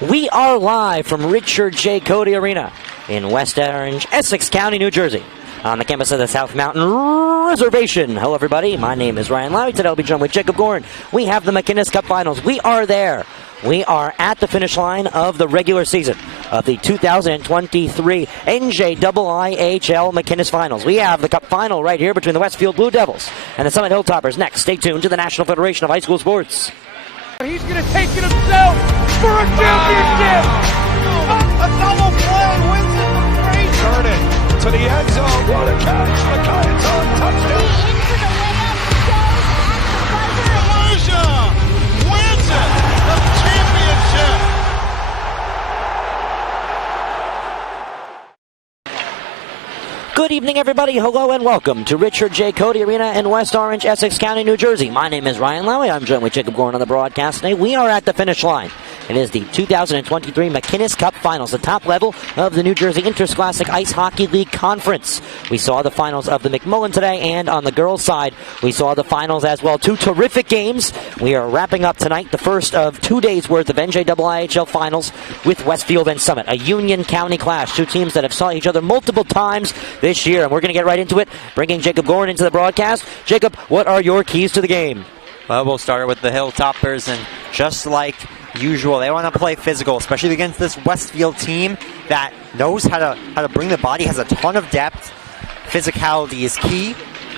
We are live from Richard J. Cody Arena in West Orange, Essex County, New Jersey, on the campus of the South Mountain Reservation. Hello, everybody. My name is Ryan Lowry. Today I'll be joined with Jacob Gorin. We have the McInnis Cup Finals. We are there. We are at the finish line of the regular season of the 2023 NJIIHL McInnis Finals. We have the Cup Final right here between the Westfield Blue Devils and the Summit Hilltoppers. Next, stay tuned to the National Federation of High School Sports. He's going to take it himself for a championship. A double play wins it from Frazier. Turn it to the end zone. What a catch. McInnis on touchdown. Into the layup, goes at the buzzer. Volusia wins it. The championship. Good evening, everybody. Hello and welcome to Richard J. Cody Arena in West Orange, Essex County, New Jersey. My name is Ryan Lowry. I'm joined with Jacob Gorin on the broadcast today. We are at the finish line. It is the 2023 McInnis Cup Finals, the top level of the New Jersey Interscholastic Ice Hockey League Conference. We saw the finals of the McMillan today, and on the girls' side, we saw the finals as well. Two terrific games. We are wrapping up tonight the first of 2 days' worth of NJIIHL Finals with Westfield and Summit, a Union County clash. Two teams that have saw each other multiple times this year, and we're going to get right into it, bringing Jacob Gorin into the broadcast. Jacob, what are your keys to the game? Well, we'll start with the Hilltoppers, and just like usual, they want to play physical, especially against this Westfield team that knows how to bring the body, has a ton of depth. Physicality is key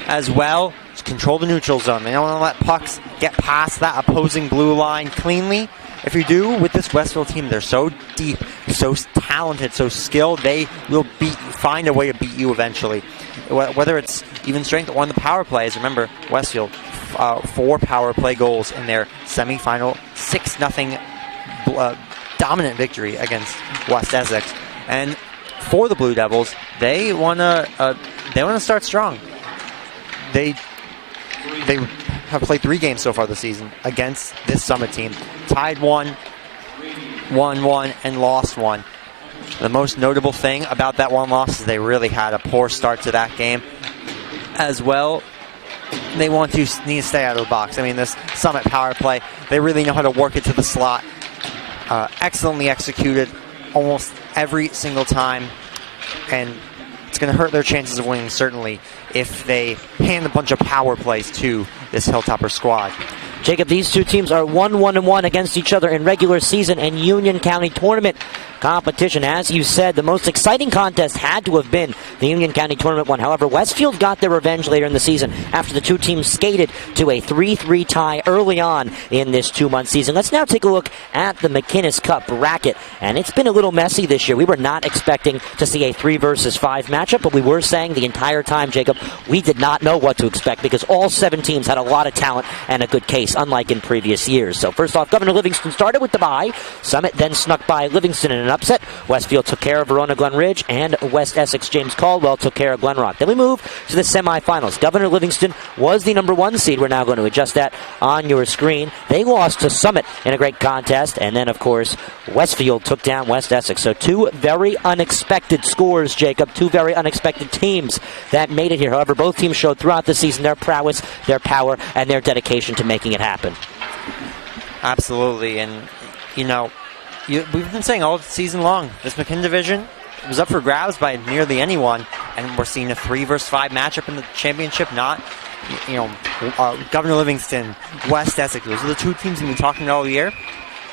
as well. Just control the neutral zone. They don't want to let pucks get past that opposing blue line cleanly. If you do, with this Westfield team, they're so deep, so talented, so skilled, they will find a way to beat you eventually. Whether it's even strength or on the power plays. Remember, Westfield, 4 power play goals in their semifinal 6-0 dominant victory against West Essex. And for the Blue Devils, they want to start strong. They have played 3 games so far this season against this Summit team. Tied 1, won 1, and lost 1. The most notable thing about that one loss is they really had a poor start to that game. As well, they need to stay out of the box. I mean, this Summit power play, they really know how to work it to the slot. Excellently executed almost every single time. And it's going to hurt their chances of winning, certainly, if they hand a bunch of power plays to this Hilltopper squad. Jacob, these two teams are 1-1-1 against each other in regular season and Union County tournament competition. As you said, the most exciting contest had to have been the Union County tournament one. However, Westfield got their revenge later in the season after the two teams skated to a 3-3 tie early on in this 2-month season. Let's now take a look at the McInnis Cup bracket, and it's been a little messy this year. We were not expecting to see a 3 versus 5 matchup, but we were saying the entire time, Jacob, we did not know what to expect because all 7 teams had a lot of talent and a good case, unlike in previous years. So first off, Governor Livingston started with the bye. Summit then snuck by Livingston in an upset. Westfield took care of Verona Glen Ridge, and West Essex James Caldwell took care of Glen Rock. Then we move to the semifinals. Governor Livingston was the number 1 seed. We're now going to adjust that on your screen. They lost to Summit in a great contest, and then, of course, Westfield took down West Essex. So 2 very unexpected scores, Jacob. 2 very unexpected teams that made it here. However, both teams showed throughout the season their prowess, their power, and their dedication to making it happen. Absolutely, and we've been saying all season long, this McInnis division was up for grabs by nearly anyone, and we're seeing a 3 versus 5 matchup in the championship. Not, Governor Livingston, West Essex, those are the 2 teams we've been talking about all year.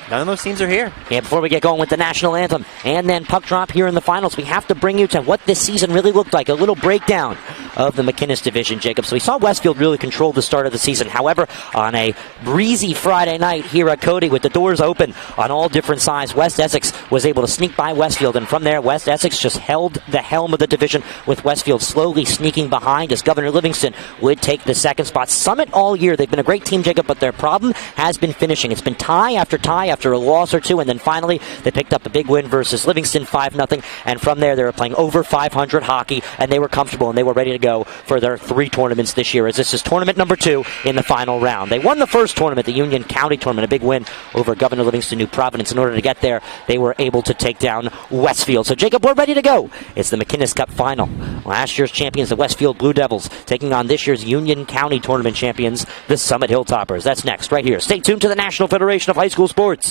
None of those teams are here. Yeah, before we get going with the national anthem and then puck drop here in the finals, we have to bring you to what this season really looked like. A little breakdown of the McInnis division, Jacob. So we saw Westfield really control the start of the season. However, on a breezy Friday night here at Cody with the doors open on all different sides, West Essex was able to sneak by Westfield. And from there, West Essex just held the helm of the division with Westfield slowly sneaking behind as Governor Livingston would take the second spot. Summit all year, they've been a great team, Jacob, but their problem has been finishing. It's been tie after tie after a loss or 2, and then finally they picked up a big win versus Livingston, 5-0, and from there they were playing over 500 hockey, and they were comfortable and they were ready to go for their 3 tournaments this year, as this is tournament number 2 in the final round. They won the first tournament, the Union County tournament, a big win over Governor Livingston, New Providence. In order to get there, they were able to take down Westfield. So Jacob, we're ready to go. It's the McInnis Cup final. Last year's champions, the Westfield Blue Devils, taking on this year's Union County tournament champions, the Summit Hilltoppers. That's next, right here. Stay tuned to the National Federation of High School Sports.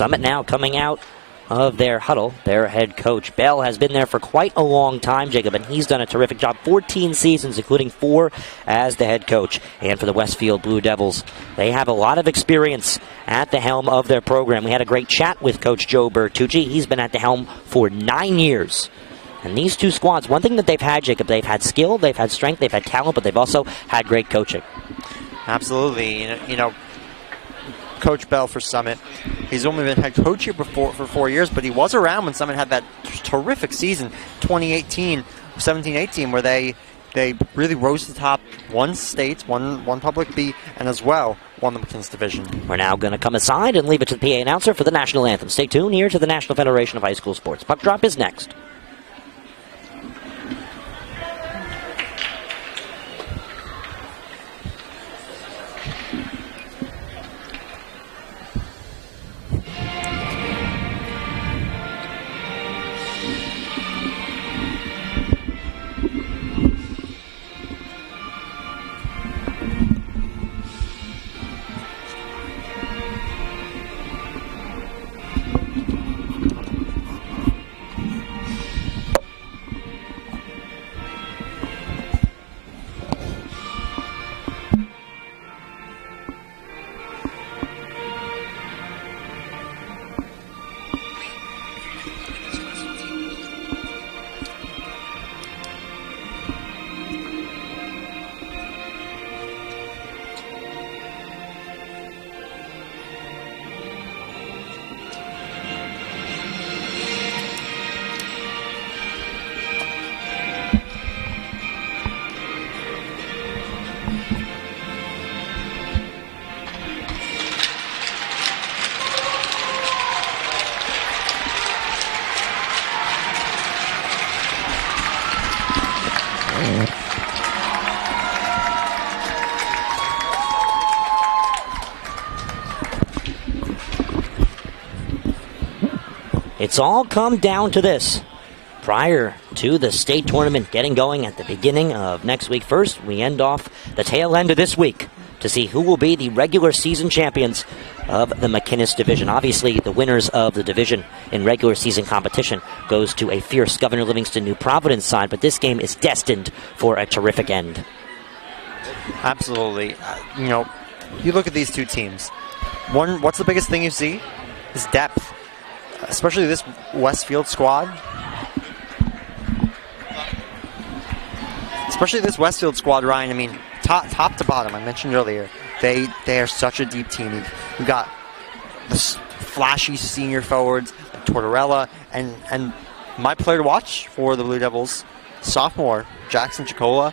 Summit now coming out of their huddle. Their head coach, Bell, has been there for quite a long time, Jacob, and he's done a terrific job. 14 seasons, including 4 as the head coach. And for the Westfield Blue Devils, they have a lot of experience at the helm of their program. We had a great chat with Coach Joe Bertucci. He's been at the helm for 9 years. And these two squads, one thing that they've had, Jacob, they've had skill, they've had strength, they've had talent, but they've also had great coaching. Absolutely. You know, Coach Bell for Summit, he's only been head coach here for 4 years, but he was around when Summit had that terrific season, 2018, 17-18, where they really rose to the top, won states, won Public B, and as well won the McInnis division. We're now going to come aside and leave it to the PA announcer for the national anthem. Stay tuned here to the National Federation of High School Sports. Puck drop is next. It's all come down to this. Prior to the state tournament getting going at the beginning of next week, first we end off the tail end of this week to see who will be the regular season champions of the McInnis division. Obviously, the winners of the division in regular season competition goes to a fierce Governor Livingston New Providence side, but this game is destined for a terrific end. Absolutely. You know, you look at these two teams. One, what's the biggest thing you see? Is depth. Especially this Westfield squad. Ryan, I mean, top to bottom, I mentioned earlier, they are such a deep team. You've got the flashy senior forwards like Tortorella, and my player to watch for the Blue Devils, sophomore Jackson Chicola,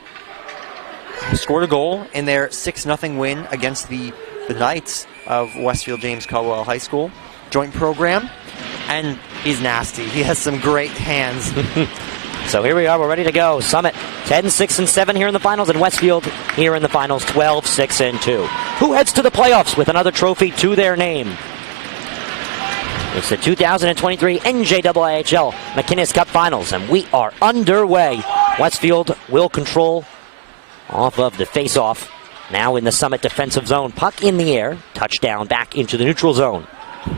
scored a goal in their 6-0 win against the Knights of Westfield James Caldwell High School joint program, and he's nasty. He has some great hands. So here we are, we're ready to go. Summit 10-6-7 here in the finals, and Westfield here in the finals 12-6-2. Who heads to the playoffs with another trophy to their name? It's the 2023 NJIIHL McInnis Cup Finals, and we are underway. Westfield will control off of the face-off. Now in the Summit defensive zone, puck in the air, touchdown back into the neutral zone,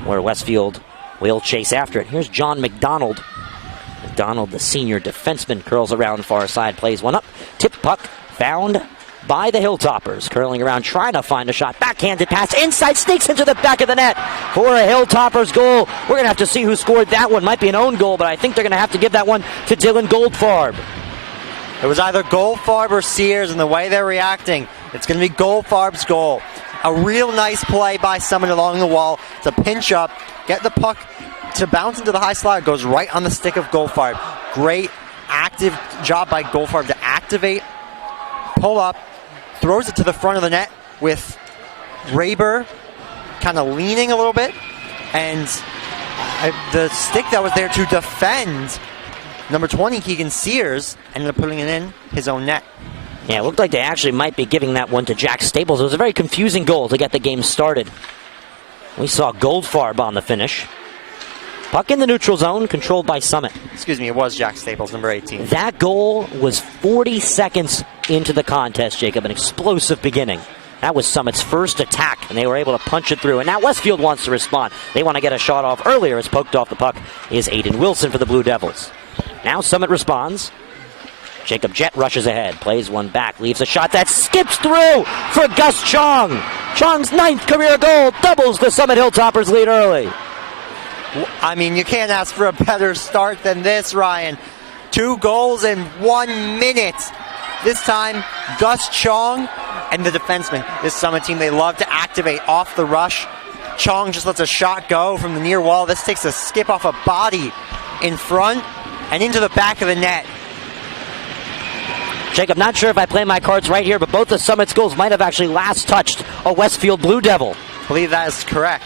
where Westfield will chase after it. Here's John McDonald. McDonald, the senior defenseman, curls around far side, plays one up. Tip puck found by the Hilltoppers. Curling around, trying to find a shot. Backhanded pass, inside, sneaks into the back of the net for a Hilltoppers goal. We're going to have to see who scored that one. Might be an own goal, but I think they're going to have to give that one to Dylan Goldfarb. It was either Goldfarb or Sears, and the way they're reacting, it's going to be Goldfarb's goal. A real nice play by someone along the wall to pinch up, get the puck to bounce into the high slot. It goes right on the stick of Goldfarb. Great active job by Goldfarb to activate, pull up, throws it to the front of the net with Raber kind of leaning a little bit, and the stick that was there to defend number 20, Keegan Sears, ended up putting it in his own net. Yeah, it looked like they actually might be giving that one to Jack Staples. It was a very confusing goal to get the game started. We saw Goldfarb on the finish. Puck in the neutral zone, controlled by Summit. Excuse me, it was Jack Staples, number 18. That goal was 40 seconds into the contest, Jacob. An explosive beginning. That was Summit's first attack, and they were able to punch it through. And now Westfield wants to respond. They want to get a shot off earlier as poked off the puck is Aiden Wilson for the Blue Devils. Now Summit responds. Jacob Jett rushes ahead, plays one back, leaves a shot that skips through for Gus Chong. Chong's 9th career goal doubles the Summit Hilltoppers lead early. I mean, you can't ask for a better start than this, Ryan. 2 goals in 1 minute. This time, Gus Chong and the defenseman. This Summit team, they love to activate off the rush. Chong just lets a shot go from the near wall. This takes a skip off a body in front and into the back of the net. Jacob, not sure if I play my cards right here, but both the Summit's goals might have actually last touched a Westfield Blue Devil. I believe that is correct.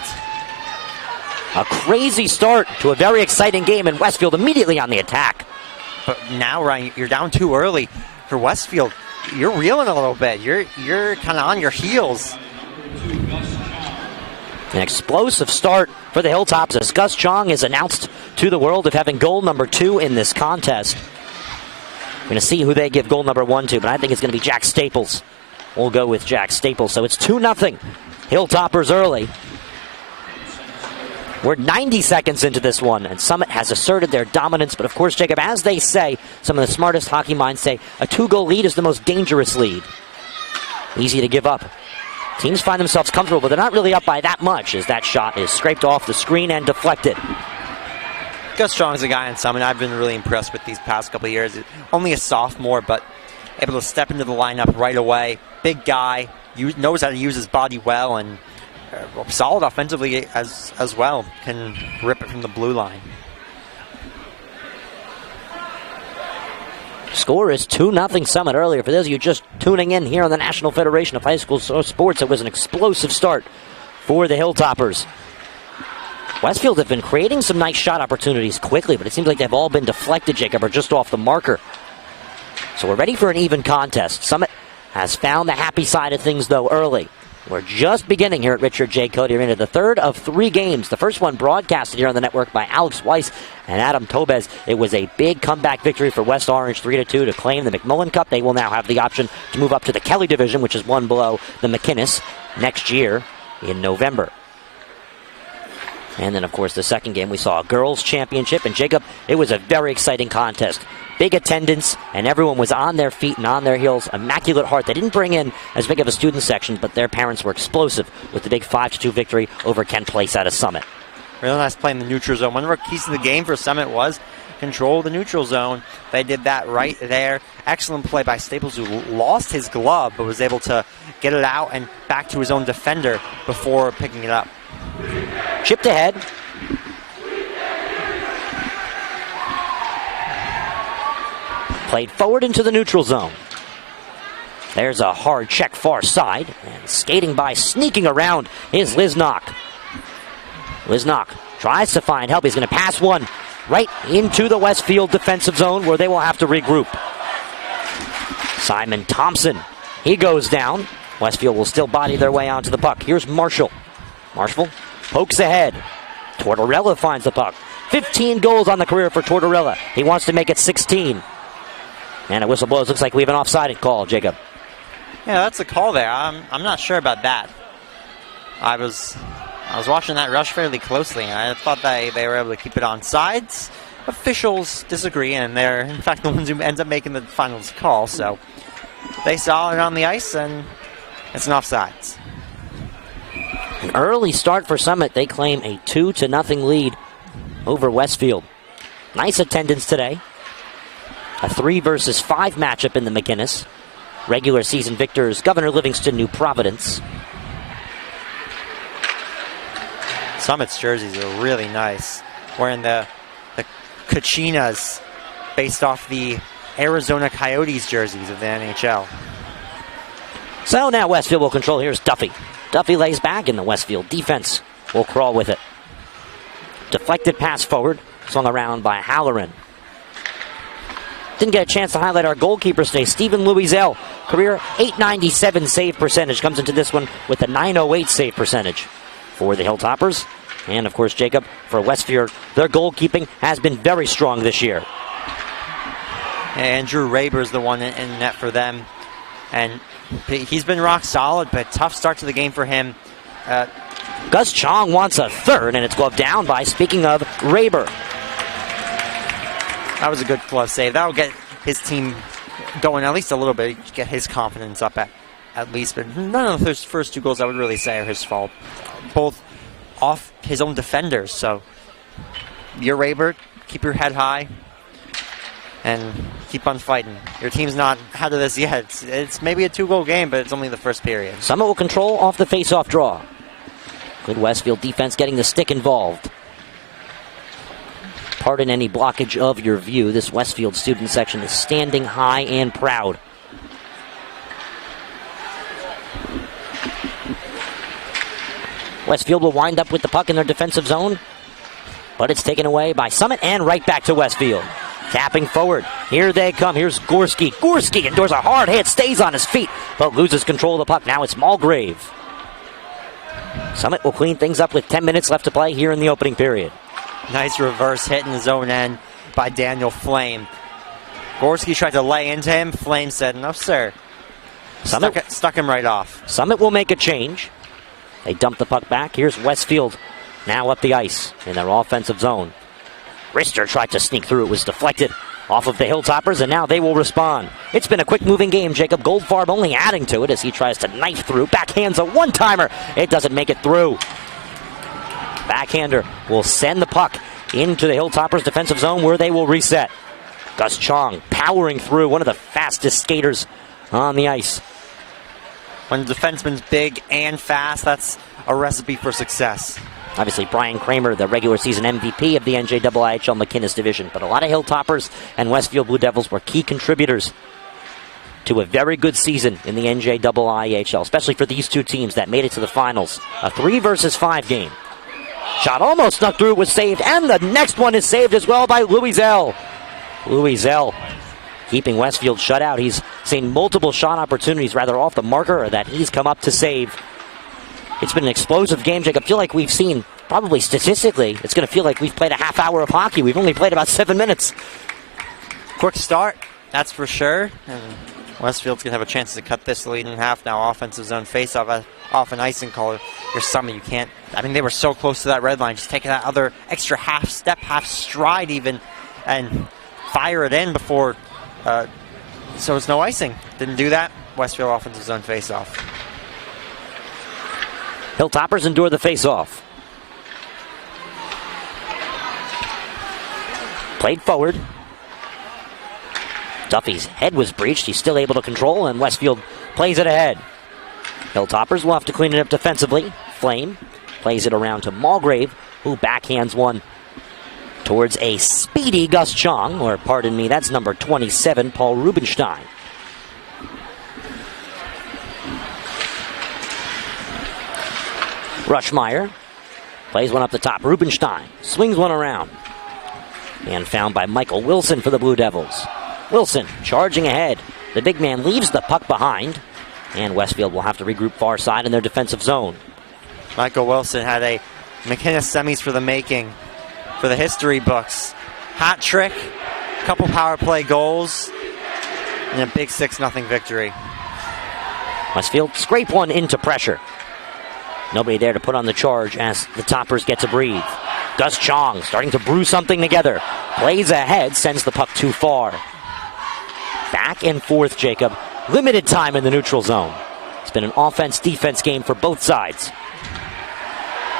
A crazy start to a very exciting game, and Westfield immediately on the attack. But now, Ryan, you're down too early for Westfield. You're reeling a little bit. You're kind of on your heels. An explosive start for the Hilltops as Gus Chong is announced to the world of having goal number 2 in this contest. We're going to see who they give goal number 1 to, but I think it's going to be Jack Staples. We'll go with Jack Staples. So it's 2-0. Hilltoppers early. We're 90 seconds into this one, and Summit has asserted their dominance. But of course, Jacob, as they say, some of the smartest hockey minds say, a 2-goal lead is the most dangerous lead. Easy to give up. Teams find themselves comfortable, but they're not really up by that much as that shot is scraped off the screen and deflected. Gus Strong's a guy in Summit I've been really impressed with these past couple of years. Only a sophomore, but able to step into the lineup right away. Big guy, knows how to use his body well, and solid offensively as well. Can rip it from the blue line. Score is 2-0 Summit earlier. For those of you just tuning in here on the National Federation of High School Sports, it was an explosive start for the Hilltoppers. Westfield have been creating some nice shot opportunities quickly, but it seems like they've all been deflected, Jacob, or just off the marker. So we're ready for an even contest. Summit has found the happy side of things, though, early. We're just beginning here at Richard J. Cody Arena, the third of 3 games. The first one broadcasted here on the network by Alex Weiss and Adam Tobez. It was a big comeback victory for West Orange, 3-2, to claim the McMullen Cup. They will now have the option to move up to the Kelly Division, which is one below the McInnis, next year in November. And then, of course, the second game, we saw a girls' championship. And, Jacob, it was a very exciting contest. Big attendance, and everyone was on their feet and on their heels. Immaculate Heart. They didn't bring in as big of a student section, but their parents were explosive with the big 5-2 victory over Kent Place out of Summit. Really nice play in the neutral zone. One of our keys to the game for Summit was control the neutral zone. They did that right there. Excellent play by Staples, who lost his glove, but was able to get it out and back to his own defender before picking it up. Chipped ahead. Played forward into the neutral zone. There's a hard check far side. And skating by, sneaking around, is Liznock. Liznock tries to find help. He's going to pass one right into the Westfield defensive zone where they will have to regroup. Simon Thompson, he goes down. Westfield will still body their way onto the puck. Here's Marshall. Marshall pokes ahead. Tortorella finds the puck. 15 goals on the career for Tortorella. He wants to make it 16. And a whistle blows. Looks like we have an offside call, Jacob. Yeah, that's a call there. I'm not sure about that. I was watching that rush fairly closely, and I thought that they were able to keep it on sides. Officials disagree, and they're, in fact, the ones who ends up making the finals call. So they saw it on the ice, and it's an offsides. An early start for Summit. They claim a 2-0 lead over Westfield. Nice attendance today. A 3-versus-5 matchup in the McInnis. Regular season victors Governor Livingston, New Providence. Summit's jerseys are really nice. Wearing the Kachinas based off the Arizona Coyotes jerseys of the NHL. So now Westfield will control. Here's Duffy. Duffy lays back in the Westfield defense. Will crawl with it. Deflected pass forward. Swung around by Halloran. Didn't get a chance to highlight our goalkeepers today. Stephen Louisel, career .897 save percentage. Comes into this one with a .908 save percentage for the Hilltoppers. And, of course, Jacob, for Westfield, their goalkeeping has been very strong this year. Andrew Raber's the one in net for them. And he's been rock solid, but tough start to the game for him. Gus Chong wants a third, and it's gloved down by, speaking of, Raber. That was a good glove save. That'll get his team going at least a little bit, get his confidence up at least. But none of those first two goals I would really say are his fault. Both off his own defenders. So you're Raber, keep your head high and keep on fighting. Your team's not out of this yet. It's maybe a 2-goal game, but it's only the first period. Summit will control off the face-off draw. Good Westfield defense getting the stick involved. Pardon any blockage of your view. This Westfield student section is standing high and proud. Westfield will wind up with the puck in their defensive zone, but it's taken away by Summit and right back to Westfield. Tapping forward. Here they come. Here's Gorski. Gorski endures a hard hit, stays on his feet, but loses control of the puck. Now it's Mulgrave. Summit will clean things up with 10 minutes left to play here in the opening period. Nice reverse hit in the zone end by Daniel Flame. Gorski tried to lay into him. Flame said, no, sir. Stuck him right off. Summit will make a change. They dump the puck back. Here's Westfield now up the ice in their offensive zone. Rister tried to sneak through. It was deflected off of the Hilltoppers, and now they will respond. It's been a quick-moving game, Jacob. Goldfarb only adding to it as he tries to knife through. Backhands a one-timer. It doesn't make it through. Backhander will send the puck into the Hilltoppers' defensive zone where they will reset. Gus Chong powering through, one of the fastest skaters on the ice. When the defenseman's big and fast, that's a recipe for success. Obviously, Brian Kramer, the regular season MVP of the NJIIHL McInnis division. But a lot of Hilltoppers and Westfield Blue Devils were key contributors to a very good season in the NJIIHL, especially for these two teams that made it to the finals. A 3-versus-5 game. Shot almost snuck through, it was saved, and the next one is saved as well by Louis Zell. Louis Zell keeping Westfield shut out. He's seen multiple shot opportunities rather off the marker that he's come up to save. It's been an explosive game, Jacob. I feel like we've seen, probably statistically, it's going to feel like we've played a half hour of hockey. We've only played about 7 minutes. Quick start, that's for sure. And Westfield's going to have a chance to cut this lead in half now. Offensive zone face-off off an icing call. Your Summit, you can't. I mean, they were so close to that red line. Just taking that other extra half step, half stride even, and fire it in before. So it's no icing. Didn't do that. Westfield offensive zone face-off. Hilltoppers endure the face-off. Played forward. Duffy's head was breached. He's still able to control, and Westfield plays it ahead. Hilltoppers will have to clean it up defensively. Flame plays it around to Mulgrave, who backhands one towards a speedy Gus Chong, or pardon me, that's number 27, Paul Rubenstein. Rushmeyer plays one up the top. Rubenstein swings one around. And found by Michael Wilson for the Blue Devils. Wilson charging ahead. The big man leaves the puck behind. And Westfield will have to regroup far side in their defensive zone. Michael Wilson had a McInnis semis for the making, for the history books. Hat trick, couple power play goals, and a big 6-0 victory. Westfield scrape one into pressure. Nobody there to put on the charge as the Toppers get to breathe. Gus Chong starting to brew something together. Plays ahead, sends the puck too far. Back and forth, Jacob. Limited time in the neutral zone. It's been an offense-defense game for both sides.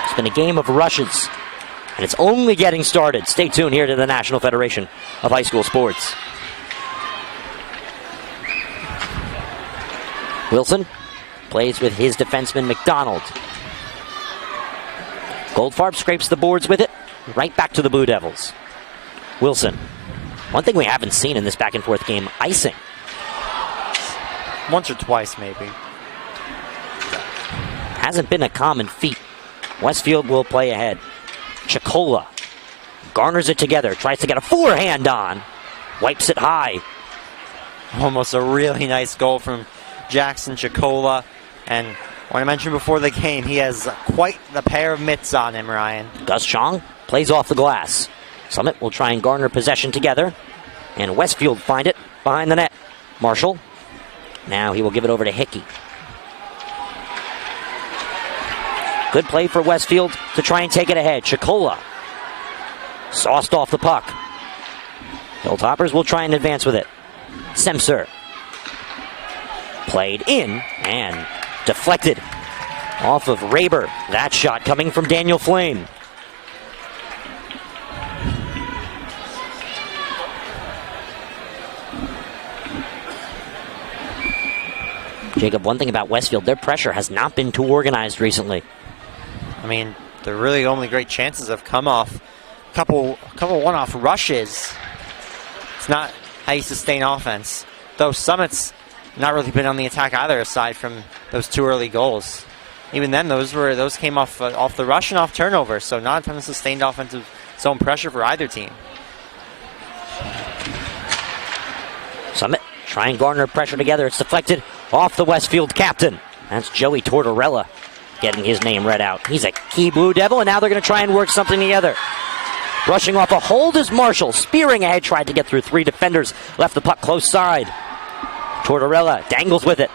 It's been a game of rushes, and it's only getting started. Stay tuned here to the National Federation of High School Sports. Wilson plays with his defenseman McDonald. Goldfarb scrapes the boards with it. Right back to the Blue Devils. Wilson. One thing we haven't seen in this back-and-forth game, icing. Once or twice, maybe. Hasn't been a common feat. Westfield will play ahead. Chicola garners it together. Tries to get a forehand on. Wipes it high. Almost a really nice goal from Jackson Chicola. And when I mentioned before the game, he has quite the pair of mitts on him, Ryan. Gus Chong plays off the glass. Summit will try and garner possession together. And Westfield find it behind the net. Marshall Now he will give it over to Hickey. Good play for Westfield to try and take it ahead. Chikola sauced off the puck. Hilltoppers will try and advance with it. Semser played in and deflected off of Raber. That shot coming from Daniel Flame. Jacob, one thing about Westfield, their pressure has not been too organized recently. I mean, the really only great chances have come off a couple one-off rushes. It's not how you sustain offense. Though Summit's not really been on the attack either, aside from those 2 early goals. Even then, those came off the rush and off turnover, so not a ton of sustained offensive zone pressure for either team. Summit try and garner pressure together. It's deflected off the Westfield captain. That's Joey Tortorella getting his name read out. He's a key Blue Devil, and now they're going to try and work something together. Rushing off a hold is Marshall. Spearing ahead, tried to get through 3 defenders. Left the puck close side. Tortorella dangles with it.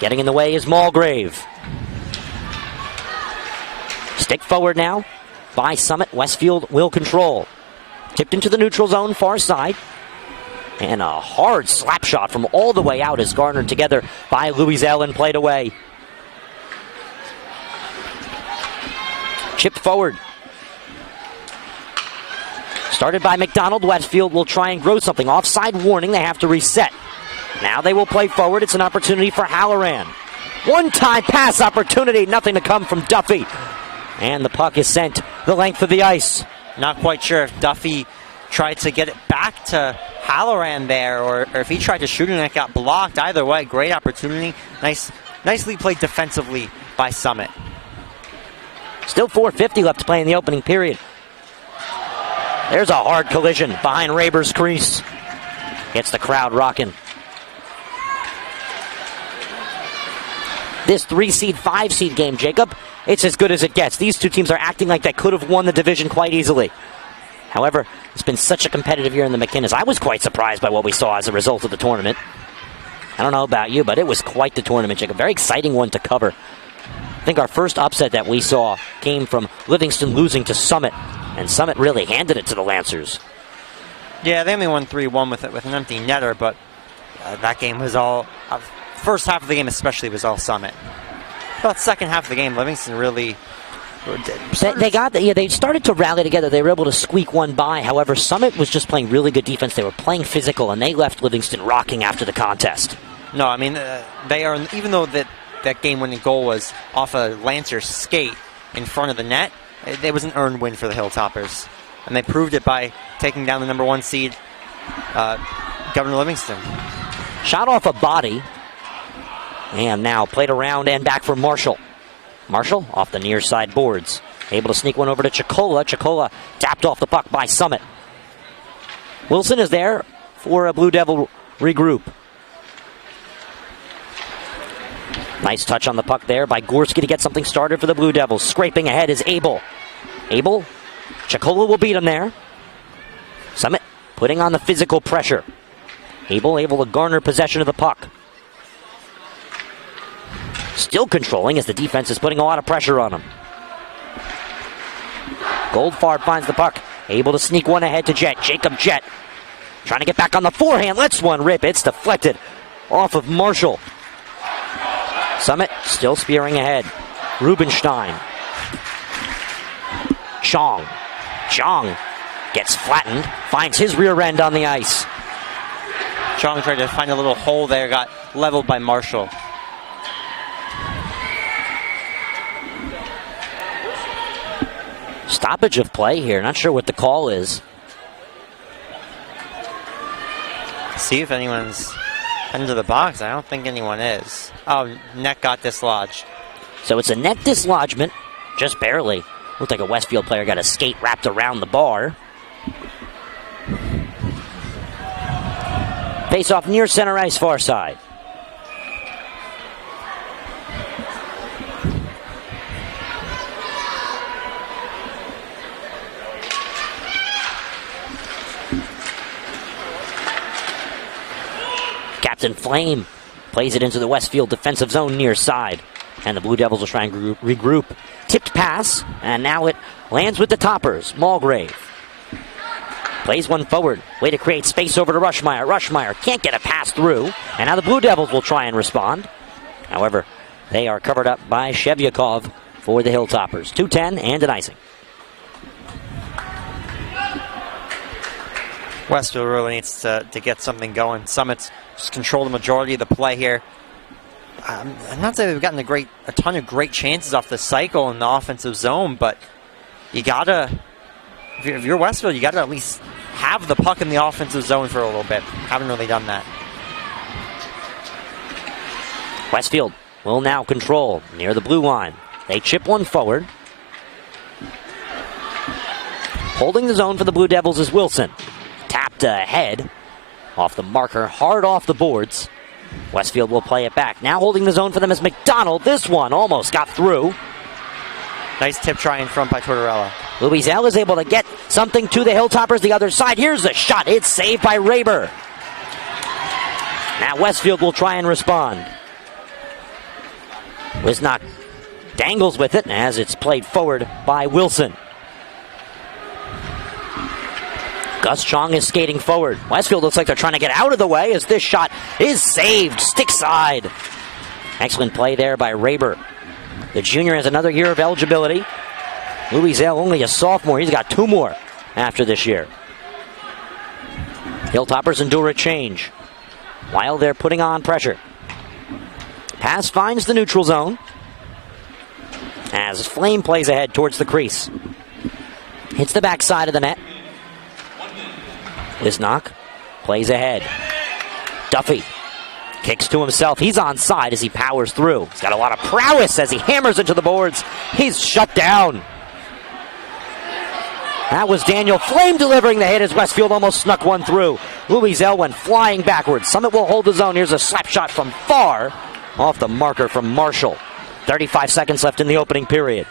Getting in the way is Mulgrave. Stick forward now by Summit. Westfield will control. Tipped into the neutral zone, far side. And a hard slap shot from all the way out is garnered together by Louis Allen, played away. Chipped forward. Started by McDonald. Westfield will try and grow something. Offside warning, they have to reset. Now they will play forward. It's an opportunity for Halloran. One-time pass opportunity, nothing to come from Duffy. And the puck is sent the length of the ice. Not quite sure if Duffy tried to get it back to Halloran there, or if he tried to shoot and it got blocked. Either way, great opportunity. Nicely played defensively by Summit. Still 4:50 left to play in the opening period. There's a hard collision behind Raber's crease. Gets the crowd rocking. This 3-seed, 5-seed game, Jacob, it's as good as it gets. These two teams are acting like they could have won the division quite easily. However, it's been such a competitive year in the McInnis. I was quite surprised by what we saw as a result of the tournament. I don't know about you, but it was quite the tournament, Jacob. Very exciting one to cover. I think our first upset that we saw came from Livingston losing to Summit, and Summit really handed it to the Lancers. Yeah, they only won 3-1 with an empty netter, but that game was all... first half of the game especially was all Summit. About second half of the game, Livingston really... They started to rally together. They were able to squeak one by. However, Summit was just playing really good defense. They were playing physical, and they left Livingston rocking after the contest. No, I mean, they are, even though that game-winning goal was off a Lancer skate in front of the net, it was an earned win for the Hilltoppers. And they proved it by taking down the number 1 seed, Governor Livingston. Shot off a body. And now played around and back for Marshall. Marshall off the near side boards. Able to sneak one over to Chikola. Chikola tapped off the puck by Summit. Wilson is there for a Blue Devil regroup. Nice touch on the puck there by Gorski to get something started for the Blue Devils. Scraping ahead is Abel. Abel. Chikola will beat him there. Summit putting on the physical pressure. Abel able to garner possession of the puck. Still controlling as the defense is putting a lot of pressure on him. Goldfarb finds the puck. Able to sneak one ahead to Jet. Jacob Jet trying to get back on the forehand. Lets one rip. It's deflected off of Marshall. Summit still spearing ahead. Rubenstein. Chong. Chong gets flattened. Finds his rear end on the ice. Chong tried to find a little hole there. Got leveled by Marshall. Stoppage of play here. Not sure what the call is. See if anyone's heading to the box. I don't think anyone is. Oh, net got dislodged. So it's a net dislodgement. Just barely. Looked like a Westfield player got a skate wrapped around the bar. Face off near center ice, far side. Captain Flame Plays it into the Westfield defensive zone near side. And the Blue Devils will try and regroup. Tipped pass, and now it lands with the toppers. Mulgrave plays one forward. Way to create space over to Rushmeyer. Rushmeyer can't get a pass through. And now the Blue Devils will try and respond. However, they are covered up by Shevyakov for the Hilltoppers. 2:10 and an icing. Westfield really needs to get something going. Summit's just control the majority of the play here. I'm not saying they've gotten a ton of great chances off the cycle in the offensive zone, but you gotta, if you're Westfield, you gotta at least have the puck in the offensive zone for a little bit. Haven't really done that. Westfield will now control near the blue line. They chip one forward. Holding the zone for the Blue Devils is Wilson. Tapped ahead off the marker, hard off the boards. Westfield will play it back. Now holding the zone for them is McDonald. This one almost got through. Nice tip try in front by Tortorella. Louiselle is able to get something to the Hilltoppers the other side. Here's the shot. It's saved by Raber. Now Westfield will try and respond. Wisnock dangles with it as it's played forward by Wilson. Gus Chong is skating forward. Westfield looks like they're trying to get out of the way as this shot is saved. Stick side. Excellent play there by Raber. The junior has another year of eligibility. Louiselle only a sophomore. He's got 2 more after this year. Hilltoppers endure a change while they're putting on pressure. Pass finds the neutral zone as Flame plays ahead towards the crease. Hits the backside of the net. Wisnock plays ahead. Duffy kicks to himself. He's onside as he powers through. He's got a lot of prowess as he hammers into the boards. He's shut down. That was Daniel Flame delivering the hit as Westfield almost snuck one through. Louiselle went flying backwards. Summit will hold the zone. Here's a slap shot from far off the marker from Marshall. 35 seconds left in the opening period.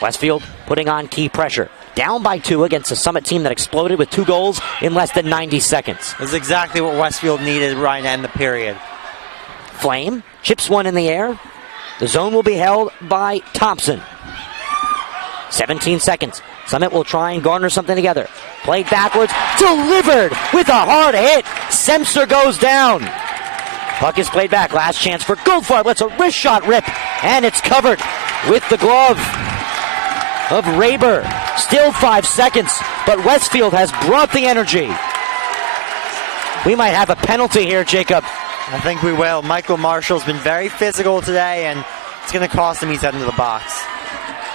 Westfield putting on key pressure. Down by 2 against a Summit team that exploded with 2 goals in less than 90 seconds. This is exactly what Westfield needed right to end the period. Flame chips one in the air. The zone will be held by Thompson. 17 seconds. Summit will try and garner something together. Played backwards. Delivered with a hard hit. Semster goes down. Puck is played back. Last chance for Goldfarb. Lets a wrist shot rip. And it's covered with the glove of Raber. Still 5 seconds, but Westfield has brought the energy. We might have a penalty here, Jacob. I think we will. Michael Marshall's been very physical today, and it's going to cost him. He's heading to the box.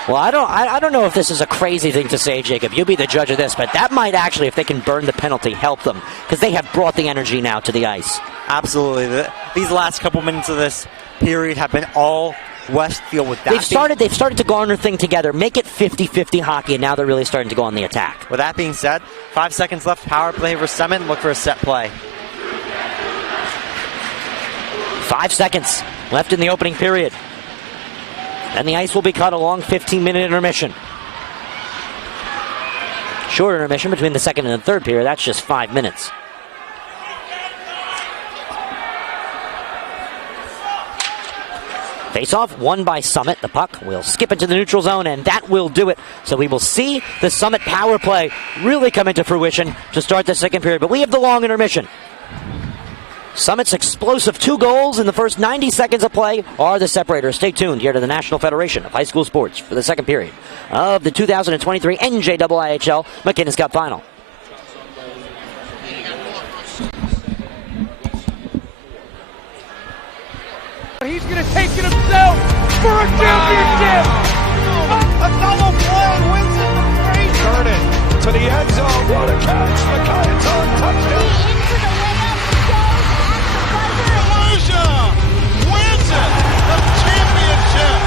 Well, I don't know if this is a crazy thing to say, Jacob. You be the judge of this, but that might actually, if they can burn the penalty, help them, because they have brought the energy now to the ice. Absolutely. These last couple minutes of this period have been all Westfield with that. They've started to garner thing together, make it 50-50 hockey, and now they're really starting to go on the attack. With that being said, 5 seconds left. Power play for Summit. Look for a set play. 5 seconds left in the opening period. And the ice will be cut a long 15-minute intermission. Short intermission between the second and the third period. That's just 5 minutes. Face-off won by Summit. The puck will skip into the neutral zone, and that will do it. So we will see the Summit power play really come into fruition to start the second period. But we have the long intermission. Summit's explosive 2 goals in the first 90 seconds of play are the separators. Stay tuned here to the National Federation of High School Sports for the second period of the 2023 NJIIHL McInnis Cup Final. He's going to take it himself for a championship. A double play wins it from Frazier. Turn it to the end zone. What a catch. McInnis on touchdown. Wins it. The championship.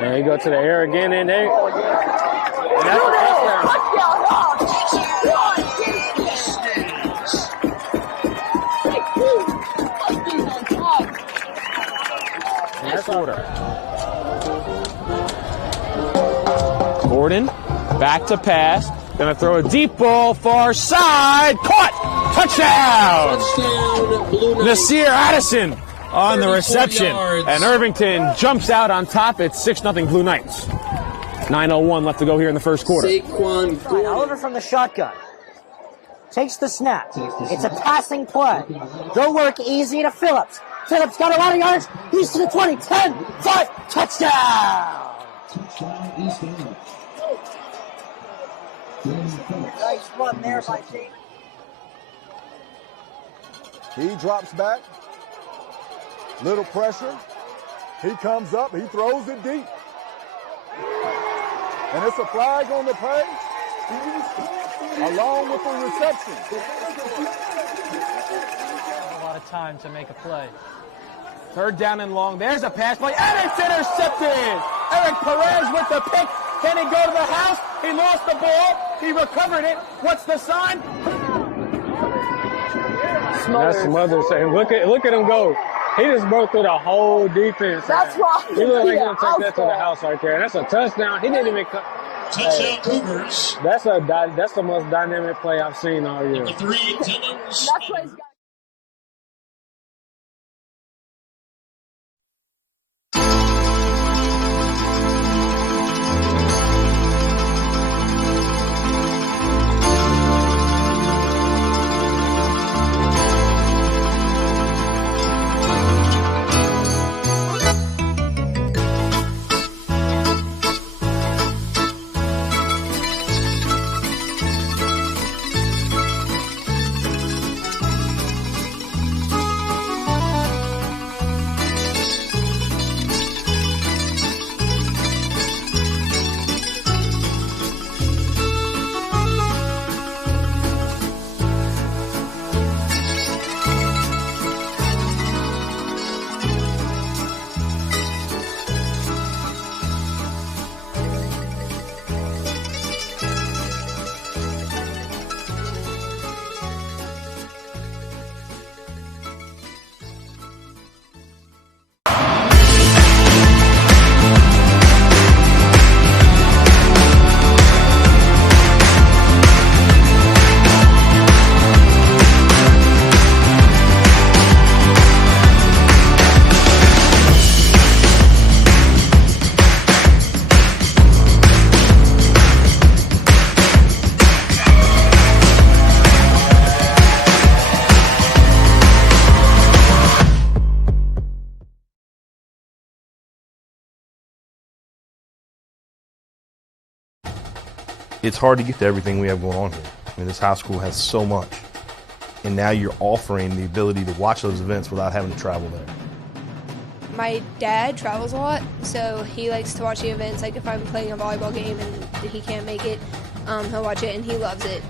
There you go to the air again, and there. And that's a touchdown. And that's order. Jordan, back to pass. Gonna throw a deep ball, far side, caught! Touchdown! Nasir Addison on the reception. And Irvington jumps out on top. It's 6-0 Blue Knights. 9:01 left to go here in the first quarter. Oliver from the shotgun. Takes the snap. It's a passing play. Go work easy to Phillips. Phillips got a lot of yards. He's to the 20. 10, 5, touchdown! Nice run there by James. He drops back. Little pressure. He comes up. He throws it deep. And it's a flag on the play, along with the reception. A lot of time to make a play. Third down and long. There's a pass play, and it's intercepted. Eric Perez with the pick. Can he go to the house? He lost the ball. He recovered it. What's the sign? That's Smothers saying, look at him go. He just broke through the whole defense. That's right. He looked like he's going to take that to the house right there. That's a touchdown. He didn't even cut. Touchdown Cougars. That's the most dynamic play I've seen all year. Number 3, Timmons. That's what he's got. It's hard to get to everything we have going on here. I mean, this high school has so much. And now you're offering the ability to watch those events without having to travel there. My dad travels a lot, so he likes to watch the events. Like if I'm playing a volleyball game and he can't make it, he'll watch it and he loves it.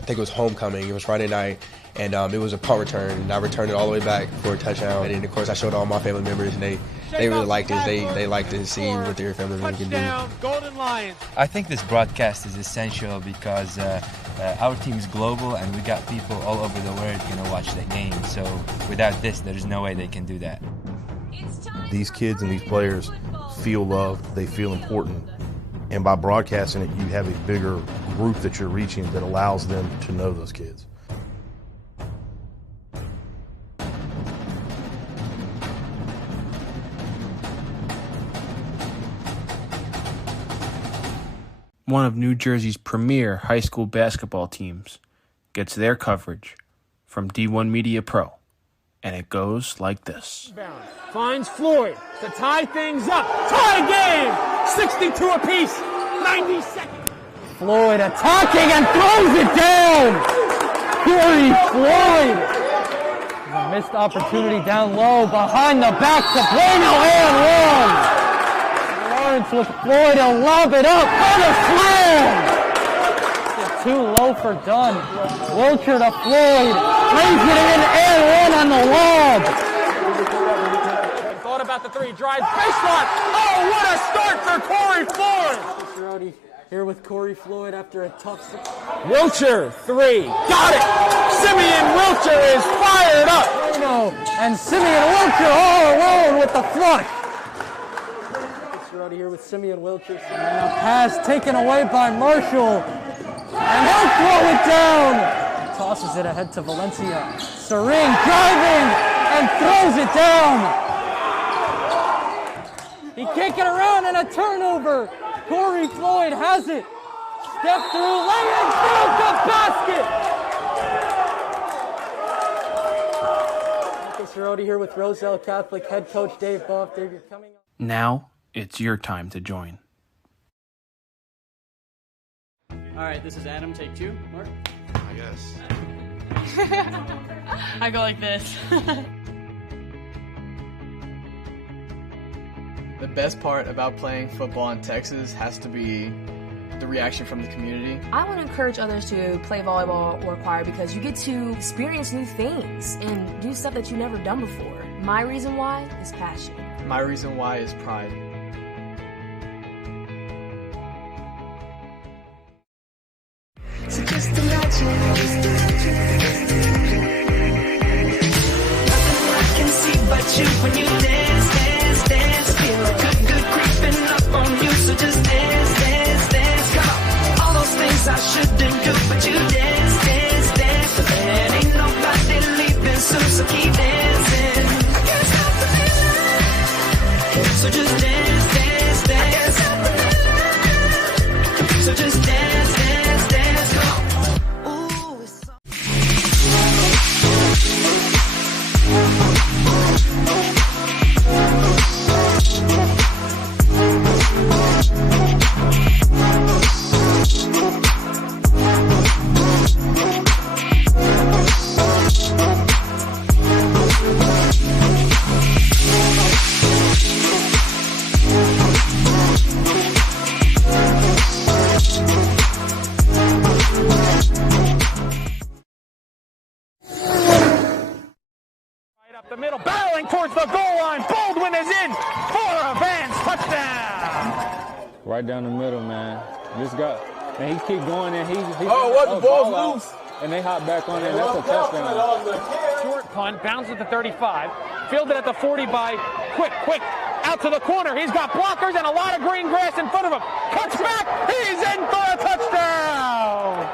I think it was homecoming. It was Friday night, and it was a punt return. And I returned it all the way back for a touchdown. And then, of course, I showed all my family members, and they really liked it. They liked to see what their family members can do. Golden Lions. I think this broadcast is essential because our team is global, and we got people all over the world going to watch the game. So without this, there's no way they can do that. These kids and these players feel loved. They feel important. And by broadcasting it, you have a bigger group that you're reaching that allows them to know those kids. One of New Jersey's premier high school basketball teams gets their coverage from D1 Media Pro, and it goes like this. Finds Floyd to tie things up. Tie game! 62 apiece. 90 seconds. Floyd attacking and throws it down. Corey Floyd. A missed opportunity down low behind the back to Bueno and one. Lawrence with Floyd to lob it up for the slam. Too low for Dunn. Wilcher to Floyd. Lays it in and one on the lob. Thought about the three. Drives baseline. Oh, what a start for Corey Floyd. Here with Corey Floyd after a tough... Wilcher, three. Got it! Simeon Wilcher is fired up! And Simeon Wilcher all alone with the flush. Cerrone here with Simeon Wilcherson. And a pass taken away by Marshall. And he'll throw it down. Tosses it ahead to Valencia. Serene driving and throws it down. He can't get around and a turnover. Corey Floyd has it. Step through, lay in, through the basket. Michael Cerrone here with Roselle Catholic head coach Dave Boff. Dave, you're coming up. Now it's your time to join. All right, this is Adam. Take 2. Mark? I guess. I go like this. The best part about playing football in Texas has to be the reaction from the community. I want to encourage others to play volleyball or choir because you get to experience new things and do stuff that you've never done before. My reason why is passion. My reason why is pride. So just imagine. Nothing I can see but you when you dance, dance, dance. Feel good, good creeping up on you. So just dance, dance, dance. Come on. All those things I shouldn't do, but you dance, dance, dance. But there ain't nobody leaving soon, so keep dancing. I can't stop the feeling. So just dance, dance, dance. I can't stop the feeling. So just dance, dance, dance. Come on. The middle, barreling towards the goal line. Baldwin is in for a Vance touchdown. Right down the middle, man. This guy, and he keep going, and he the ball's loose. And they hop back on it, and that's a touchdown. Short punt, bounds at the 35. Fielded at the 40 by Quick, out to the corner. He's got blockers and a lot of green grass in front of him. Cuts back, he's in for a touchdown.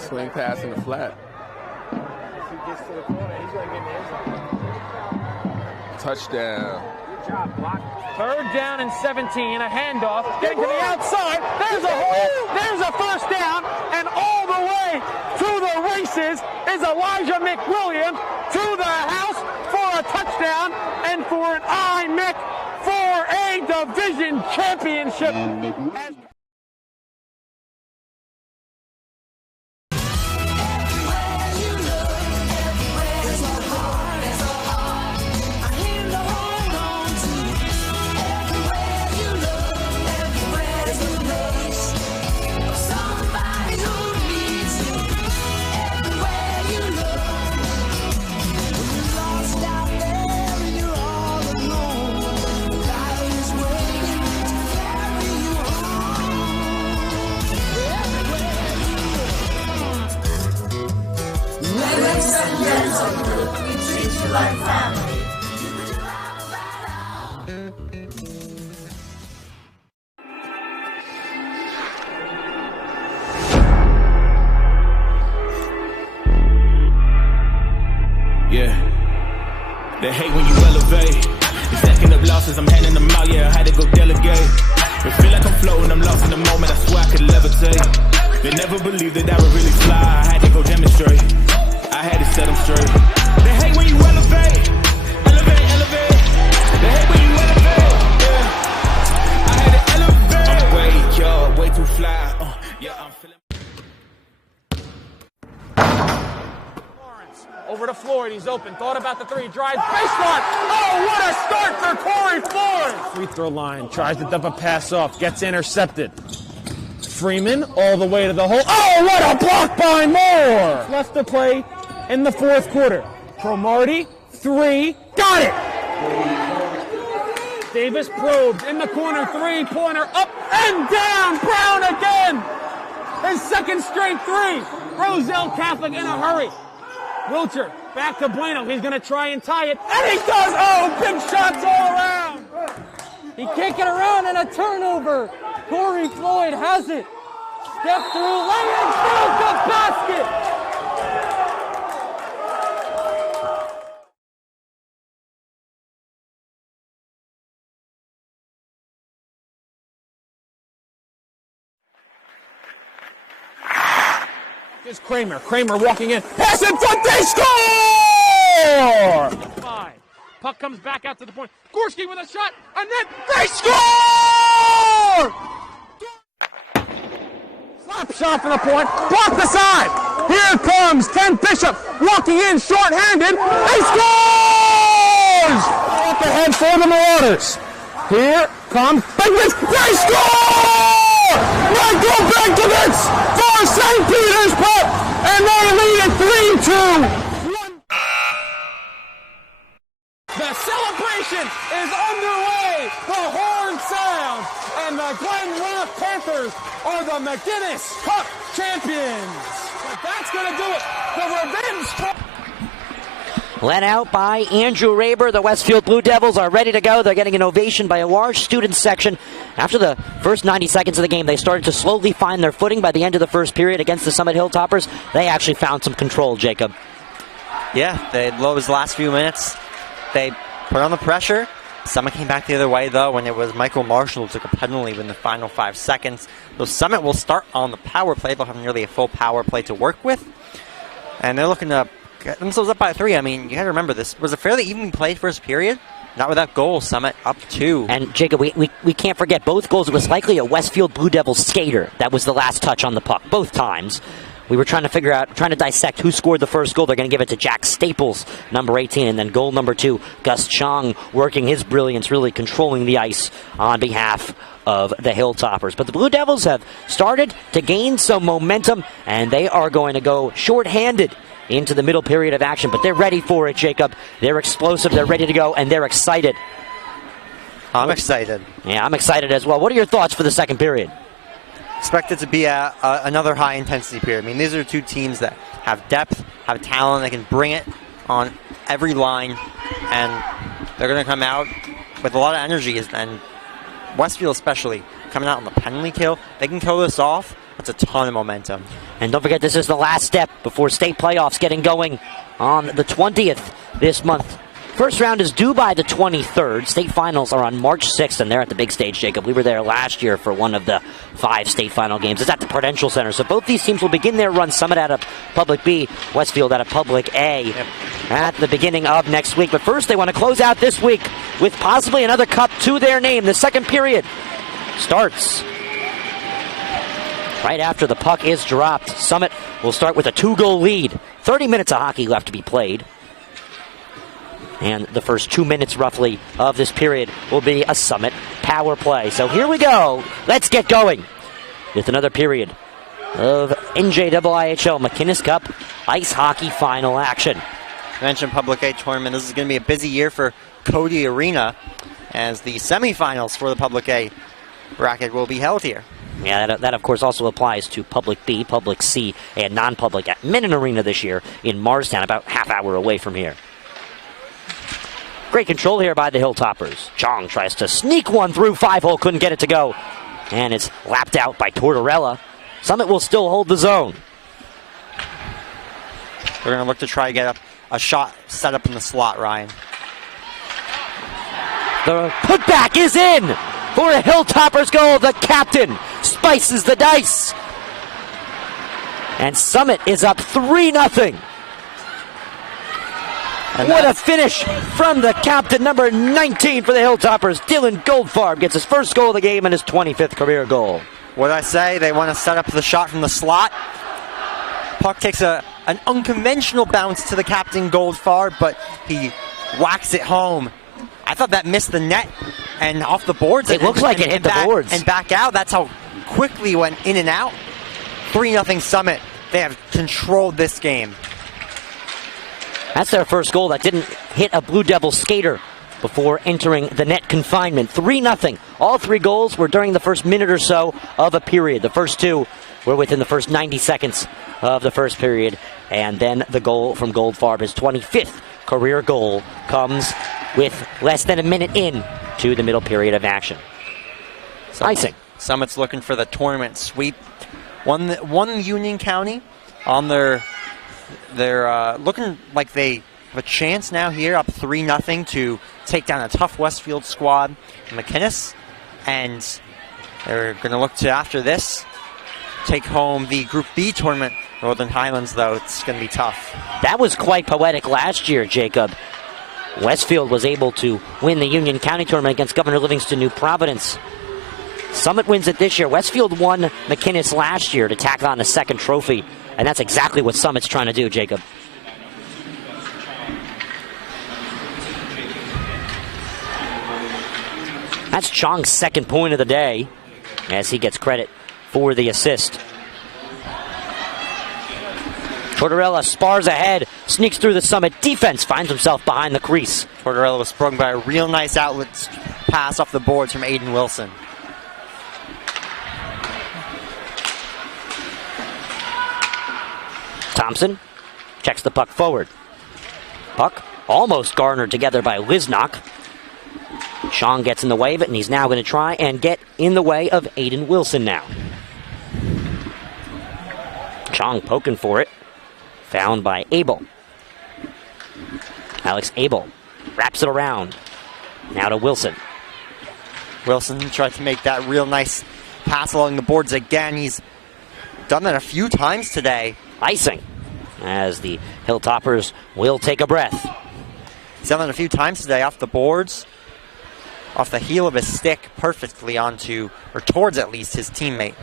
Swing pass in the flat. Touchdown. Good job, block. 3rd down and 17, a handoff, getting to the outside. There's a hole, there's a first down, and all the way to the races is Elijah McWilliams to the house for a touchdown and for an IMIC for a division championship. Yeah, they hate when you elevate. You're stacking up losses, I'm handing them out, yeah, I had to go delegate. It feel like I'm floating, I'm lost in the moment, I swear I could levitate. They never believed that I would really fly, I had to go demonstrate. I had to set them straight. They hate when you elevate, elevate, elevate. They hate when you elevate, yeah. I had to elevate. I'm way too fly, yeah, I'm feeling. Over to Floyd, he's open, thought about the 3, drives, baseline. Oh, what a start for Corey Floyd! Free throw line, tries to dump a pass off, gets intercepted. Freeman all the way to the hole. Oh, what a block by Moore! Left to play in the 4th quarter. Cromartie, 3, got it! Davis probes in the corner, 3-pointer, up and down, Brown again! His 2nd straight 3. Roselle Catholic in a hurry. Wilcher, back to Bueno. He's going to try and tie it. And he does! Oh, big shots all around! He can't get around and a turnover. Corey Floyd has it. Step through, lay in, build the basket! Here's Kramer. Kramer walking in. Pass in front, they score! 5. Puck comes back out to the point. Gorski with a shot, and then they score! Slap shot for the point. Block the side. Here comes Ken Bishop walking in short-handed. He scores! Up ahead for the Marauders. Here comes Biggins. They score! Michael Biggins for St. Peter's Pup, and they lead it 3-2. The celebration is underway. The horn sounds, and the Glen Rock Panthers are the McInnis Cup champions. But that's going to do it. The revenge. Led out by Andrew Raber, the Westfield Blue Devils are ready to go. They're getting an ovation by a large student section. After the first 90 seconds of the game, they started to slowly find their footing. By the end of the first period against the Summit Hilltoppers, they actually found some control, Jacob. Yeah, they those last few minutes, they put on the pressure. Summit came back the other way, though, when it was Michael Marshall who took a penalty in the final 5 seconds. So Summit will start on the power play. They'll have nearly a full power play to work with. And they're looking to get themselves up by 3. I mean, you got to remember, this was a fairly even play first period. Not without goals. Summit up 2. And, Jacob, we can't forget both goals. It was likely a Westfield Blue Devils skater that was the last touch on the puck, both times. We were trying to dissect who scored the first goal. They're going to give it to Jack Staples, number 18, and then goal number 2, Gus Chong, working his brilliance, really controlling the ice on behalf of the Hilltoppers. But the Blue Devils have started to gain some momentum, and they are going to go shorthanded into the middle period of action. But they're ready for it, Jacob. They're explosive, they're ready to go, and they're excited. I'm excited. Yeah, I'm excited as well. What are your thoughts for the second period? Expect it to be another high-intensity period. I mean, these are two teams that have depth, have talent, they can bring it on every line, and they're going to come out with a lot of energy, and Westfield especially, coming out on the penalty kill. They can kill this off. That's a ton of momentum. And don't forget, this is the last step before state playoffs getting going on the 20th this month. First round is due by the 23rd. State finals are on March 6th, and they're at the big stage, Jacob. We were there last year for one of the 5 state final games. It's at the Prudential Center. So both these teams will begin their run. Summit out of Public B, Westfield out of Public A at the beginning of next week. But first, they want to close out this week with possibly another cup to their name. The second period starts right after the puck is dropped. Summit will start with a 2-goal lead. 30 minutes of hockey left to be played. And the first 2 minutes, roughly, of this period will be a Summit power play. So here we go. Let's get going with another period of NJIIHL McInnis Cup Ice Hockey Final action. I mentioned Public A tournament. This is going to be a busy year for Cody Arena as the semifinals for the Public A bracket will be held here. Yeah, that of course also applies to Public B, Public C, and non-public at Minnan Arena this year in Marstown, about half hour away from here. Great control here by the Hilltoppers. Chong tries to sneak one through 5-hole, couldn't get it to go. And it's lapped out by Tortorella. Summit will still hold the zone. They're going to look to try to get a shot set up in the slot, Ryan. The putback is in for a Hilltoppers goal. The captain spices the dice. And Summit is up 3-0. And what a finish from the captain, number 19 for the Hilltoppers. Dylan Goldfarb gets his first goal of the game and his 25th career goal. What I say, they want to set up the shot from the slot. Puck takes an unconventional bounce to the captain Goldfarb, but he whacks it home. I thought that missed the net and off the boards. It looks like it hit the boards. And back out. That's how quickly it went in and out. 3-0 Summit. They have controlled this game. That's their first goal that didn't hit a Blue Devil skater before entering the net confinement. 3-0. All 3 goals were during the first minute or so of a period. The first 2 We're within the first 90 seconds of the first period. And then the goal from Goldfarb, his 25th career goal, comes with less than a minute in to the middle period of action. Icing. Summit's looking for the tournament sweep. One Union County on their looking like they have a chance now here, up 3-0 to take down a tough Westfield squad, McInnis, and they're going to look to, after this, take home the Group B tournament. Northern Highlands, though, it's going to be tough. That was quite poetic last year, Jacob. Westfield was able to win the Union County tournament against Governor Livingston New Providence. Summit wins it this year. Westfield won McInnis last year to tack on a second trophy, and that's exactly what Summit's trying to do, Jacob. That's Chong's second point of the day, as he gets credit for the assist. Tortorella spars ahead, sneaks through the Summit defense, finds himself behind the crease. Tortorella was sprung by a real nice outlet pass off the boards from Aiden Wilson. Thompson checks the puck forward. Puck almost garnered together by Lisnock. Chong gets in the way of it, and he's now going to try and get in the way of Aiden Wilson now. Chong poking for it. Found by Abel. Alex Abel wraps it around. Now to Wilson. Wilson tried to make that real nice pass along the boards again. He's done that a few times today. Icing, as the Hilltoppers will take a breath. He's done that a few times today off the boards, off the heel of his stick, perfectly onto, or towards at least, his teammate.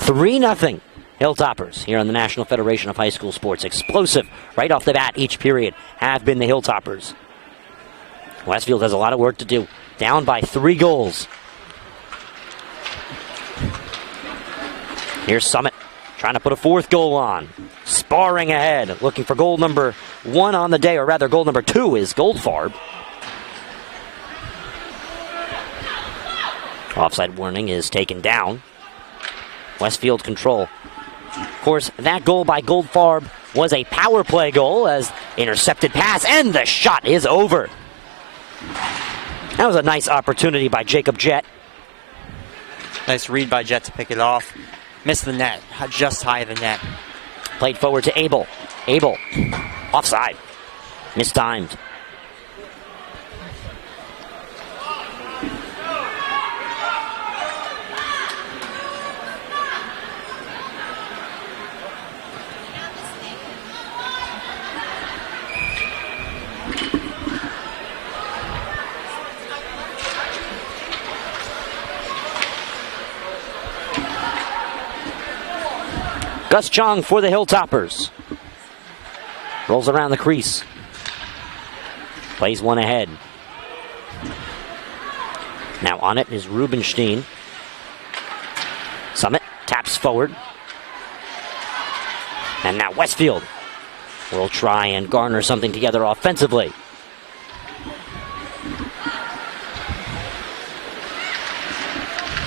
3-0 Hilltoppers here on the National Federation of High School Sports. Explosive right off the bat each period have been the Hilltoppers. Westfield has a lot of work to do. Down by 3 goals. Here's Summit trying to put a 4th goal on. Sparring ahead, looking for goal number 1 on the day, or rather goal number 2 is Goldfarb. Offside warning is taken down. Westfield control. Of course, that goal by Goldfarb was a power play goal, as intercepted pass, and the shot is over. That was a nice opportunity by Jacob Jett. Nice read by Jett to pick it off. Missed the net, just high of the net. Played forward to Abel. Abel, offside. Mistimed. Gus Chong for the Hilltoppers. Rolls around the crease. Plays one ahead. Now on it is Rubenstein. Summit taps forward. And now Westfield will try and garner something together offensively.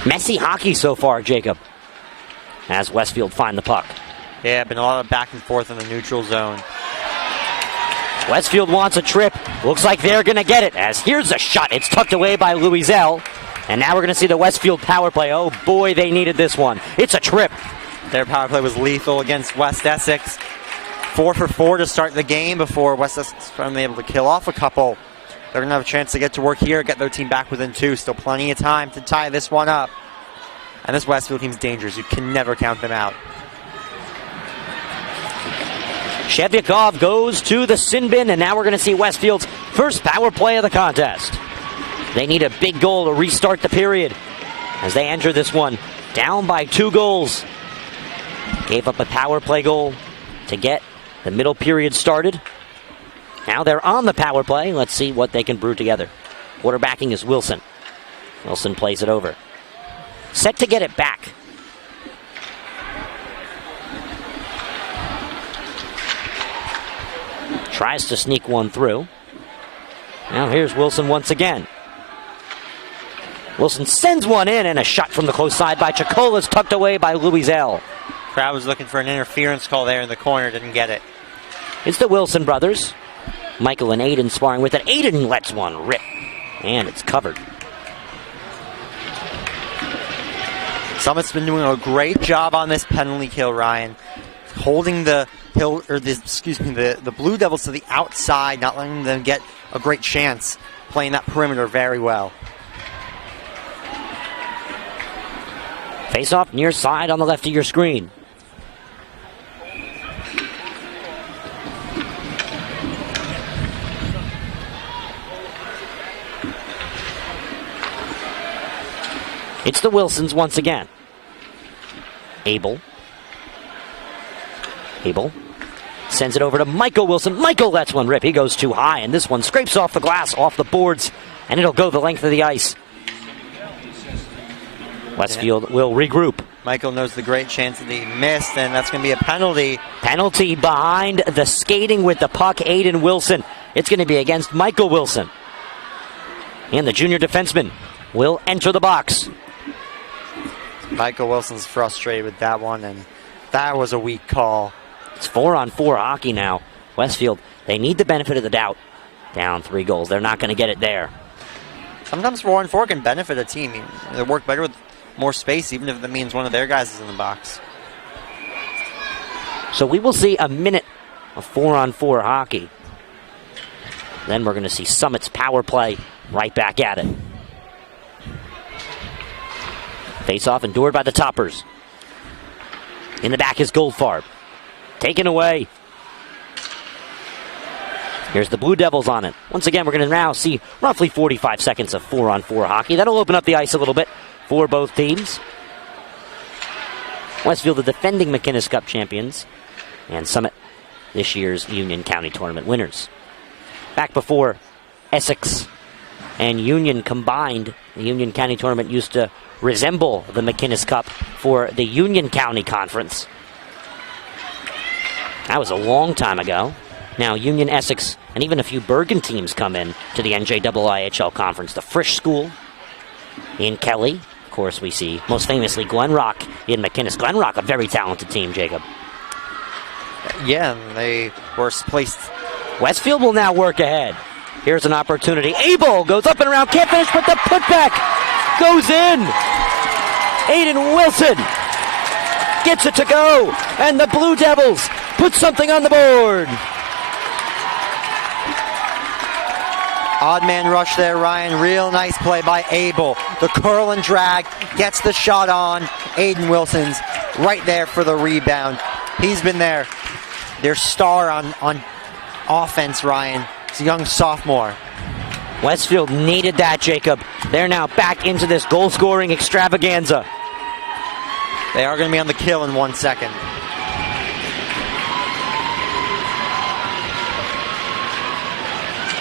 Messy hockey so far, Jacob, as Westfield find the puck. Yeah, been a lot of back and forth in the neutral zone. Westfield wants a trip. Looks like they're going to get it, as here's a shot. It's tucked away by Louiselle. And now we're going to see the Westfield power play. Oh boy, they needed this one. It's a trip. Their power play was lethal against West Essex. 4 for 4 to start the game before West Essex finally able to kill off a couple. They're going to have a chance to get to work here, get their team back within 2. Still plenty of time to tie this one up. And this Westfield team's dangerous. You can never count them out. Shevyakov goes to the sin bin, and now we're going to see Westfield's first power play of the contest. They need a big goal to restart the period as they enter this one down by 2 goals. Gave up a power play goal to get the middle period started. Now they're on the power play. Let's see what they can brew together. Quarterbacking is Wilson. Wilson plays it over. Set to get it back. Tries to sneak one through. Now here's Wilson once again. Wilson sends one in, and a shot from the close side by Chicola is tucked away by NJIIHL. Crowd was looking for an interference call there in the corner, didn't get it. It's the Wilson brothers. Michael and Aiden sparring with it. Aiden lets one rip, and it's covered. Summit's been doing a great job on this penalty kill, Ryan. Holding the Blue Devils to the outside, not letting them get a great chance, playing that perimeter very well. Face off near side on the left of your screen. It's the Wilsons once again. Abel sends it over to Michael Wilson. Michael lets one rip. He goes too high, and this one scrapes off the glass, off the boards, and it'll go the length of the ice. Westfield will regroup. Michael knows the great chance that he missed, and that's going to be a penalty. Penalty behind the skating with the puck, Aiden Wilson. It's going to be against Michael Wilson. And the junior defenseman will enter the box. Michael Wilson's frustrated with that one, and that was a weak call. It's 4-on-4 hockey now. Westfield, they need the benefit of the doubt. Down 3 goals. They're not going to get it there. Sometimes 4-on-4 can benefit a team. They work better with more space, even if that means one of their guys is in the box. So we will see a minute of 4-on-4 hockey. Then we're going to see Summit's power play right back at it. Face-off endured by the Toppers. In the back is Goldfarb. Taken away. Here's the Blue Devils on it. Once again, we're going to now see roughly 45 seconds of 4-on-4 hockey. That'll open up the ice a little bit for both teams. Westfield, the defending McInnis Cup champions, and Summit, this year's Union County Tournament winners. Back before Essex and Union combined, the Union County Tournament used to resemble the McInnis Cup for the Union County Conference. That was a long time ago. Now Union, Essex, and even a few Bergen teams come in to the NJIIHL Conference. The Frisch School in Kelly. Of course, we see most famously Glen Rock in McInnis. Glen Rock, a very talented team, Jacob. Yeah, and they were placed. Westfield will now work ahead. Here's an opportunity. Abel goes up and around, can't finish, but the putback goes in. Aiden Wilson gets it to go, and the Blue Devils put something on the board. Odd man rush there, Ryan. Real nice play by Abel. The curl and drag gets the shot on. Aiden Wilson's right there for the rebound. He's been their star on offense, Ryan. He's a young sophomore. Westfield needed that, Jacob. They're now back into this goal-scoring extravaganza. They are going to be on the kill in 1 second.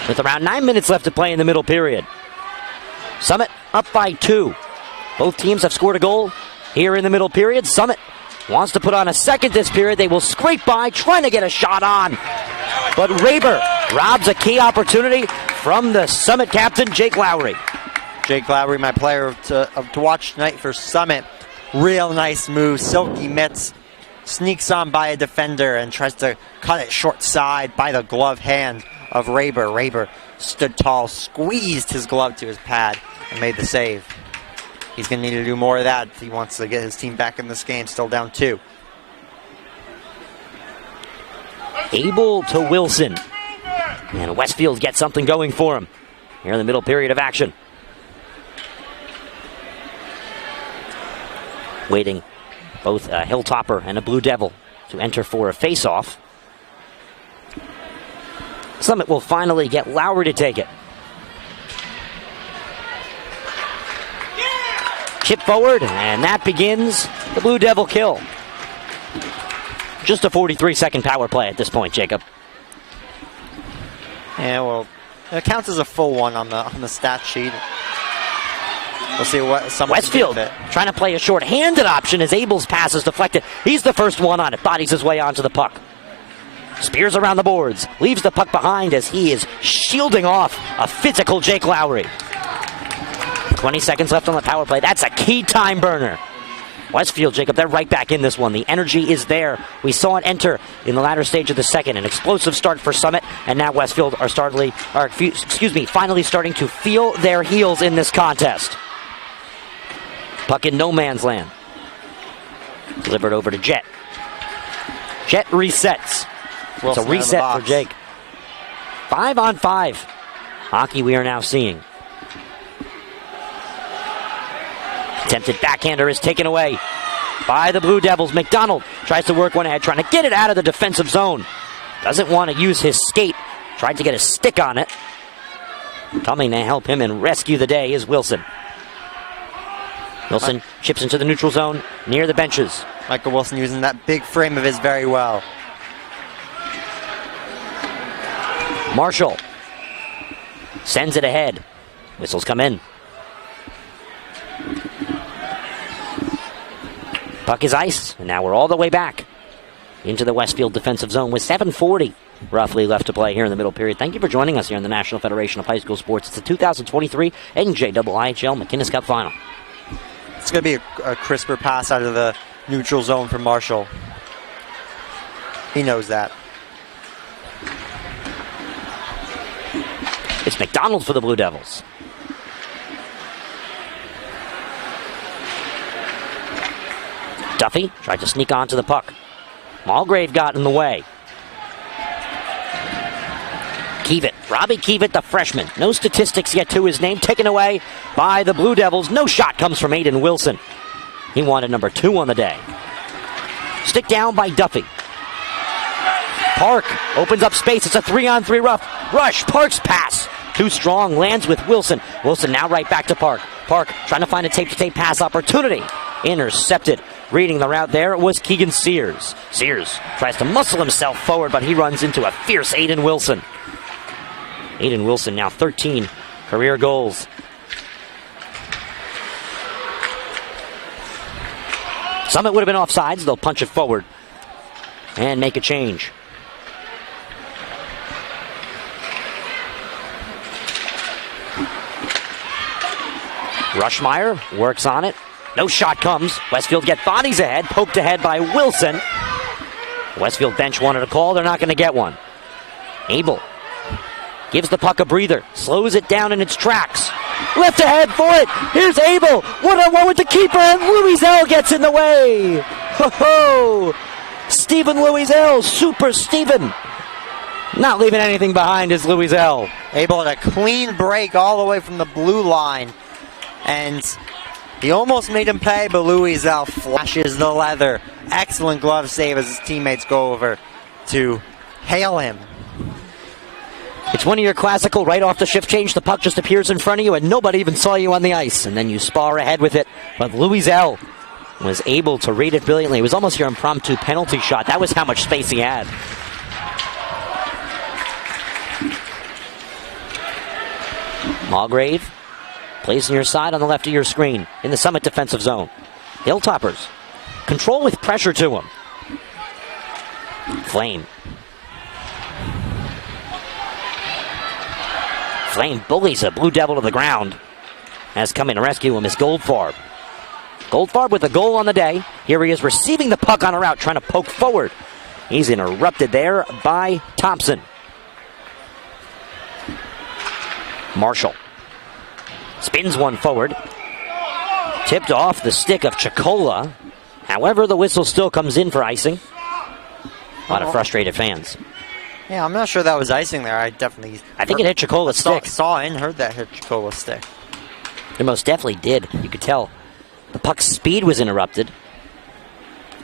With around 9 minutes left to play in the middle period. Summit up by 2. Both teams have scored a goal here in the middle period. Summit wants to put on a second this period. They will scrape by, trying to get a shot on. But Raber robs a key opportunity from the Summit captain, Jake Lowry. Jake Lowry, my player to watch tonight for Summit. Real nice move. Silky mitts. Sneaks on by a defender and tries to cut it short side by the glove hand of Raber. Raber stood tall, squeezed his glove to his pad, and made the save. He's going to need to do more of that if he wants to get his team back in this game, still down 2. Abel to Wilson. And Westfield gets something going for him here in the middle period of action. Waiting both a Hilltopper and a Blue Devil to enter for a face-off. Summit will finally get Lowry to take it. Chip forward, and that begins the Blue Devil kill. Just a 43-second power play at this point, Jacob. Yeah, well, it counts as a full one on the stat sheet. We'll see what some Westfield trying to play a short-handed option as Abel's pass is deflected. He's the first one on it, bodies his way onto the puck. Spears around the boards, leaves the puck behind as he is shielding off a physical Jake Lowry. 20 seconds left on the power play. That's a key time burner. Westfield, Jacob, they're right back in this one. The energy is there. We saw it enter in the latter stage of the second. An explosive start for Summit, and now Westfield are finally starting to feel their heels in this contest. Puck in no man's land. Delivered over to Jet. Jet resets. It's a reset for Jake. 5-on-5 hockey we are now seeing. Attempted backhander is taken away by the Blue Devils. McDonald tries to work one ahead, trying to get it out of the defensive zone. Doesn't want to use his skate. Tried to get a stick on it. Coming to help him and rescue the day is Wilson. Wilson chips into the neutral zone near the benches. Michael Wilson using that big frame of his very well. Marshall sends it ahead. Whistles come in. Puck is iced, and now we're all the way back into the Westfield defensive zone with 7:40 roughly left to play here in the middle period. Thank you for joining us here in the National Federation of High School Sports. It's the 2023 NJIIHL McInnis Cup Final. It's going to be a crisper pass out of the neutral zone for Marshall. He knows that. It's McDonald for the Blue Devils. Duffy tried to sneak onto the puck. Mulgrave got in the way. Keevitt, Robbie Keevitt, the freshman. No statistics yet to his name. Taken away by the Blue Devils. No shot comes from Aiden Wilson. He wanted number 2 on the day. Stick down by Duffy. Park opens up space. It's a 3-on-3 rush. Park's pass. Too strong. Lands with Wilson. Wilson now right back to Park. Park trying to find a tape-to-tape pass opportunity. Intercepted. Reading the route there was Keegan Sears. Sears tries to muscle himself forward, but he runs into a fierce Aiden Wilson. Aiden Wilson now 13 career goals. Summit would have been offsides. They'll punch it forward and make a change. Rushmeyer works on it. No shot comes. Westfield get bodies ahead. Poked ahead by Wilson. Westfield bench wanted a call. They're not going to get one. Abel gives the puck a breather. Slows it down in its tracks. Left ahead for it. Here's Abel. One-on-one with the keeper, and Louiselle gets in the way. Ho-ho! Stephen Louiselle, Super Stephen. Not leaving anything behind is Louiselle. Able to clean break all the way from the blue line. And he almost made him pay, but Louiselle flashes the leather. Excellent glove save as his teammates go over to hail him. It's one of your classical right off the shift change. The puck just appears in front of you and nobody even saw you on the ice. And then you spar ahead with it. But Louiselle was able to read it brilliantly. It was almost your impromptu penalty shot. That was how much space he had. Mulgrave plays on your side on the left of your screen in the Summit defensive zone. Hilltoppers control with pressure to him. Flame bullies a Blue Devil to the ground. As coming to rescue him is Goldfarb. Goldfarb with a goal on the day. Here he is receiving the puck on a route, trying to poke forward. He's interrupted there by Thompson. Marshall spins one forward. Tipped off the stick of Chicola. However, the whistle still comes in for icing. A lot of frustrated fans. Yeah, I'm not sure that was icing there. I think it hit Chicola's stick. Saw and heard that hit Chicola's stick. It most definitely did. You could tell the puck's speed was interrupted.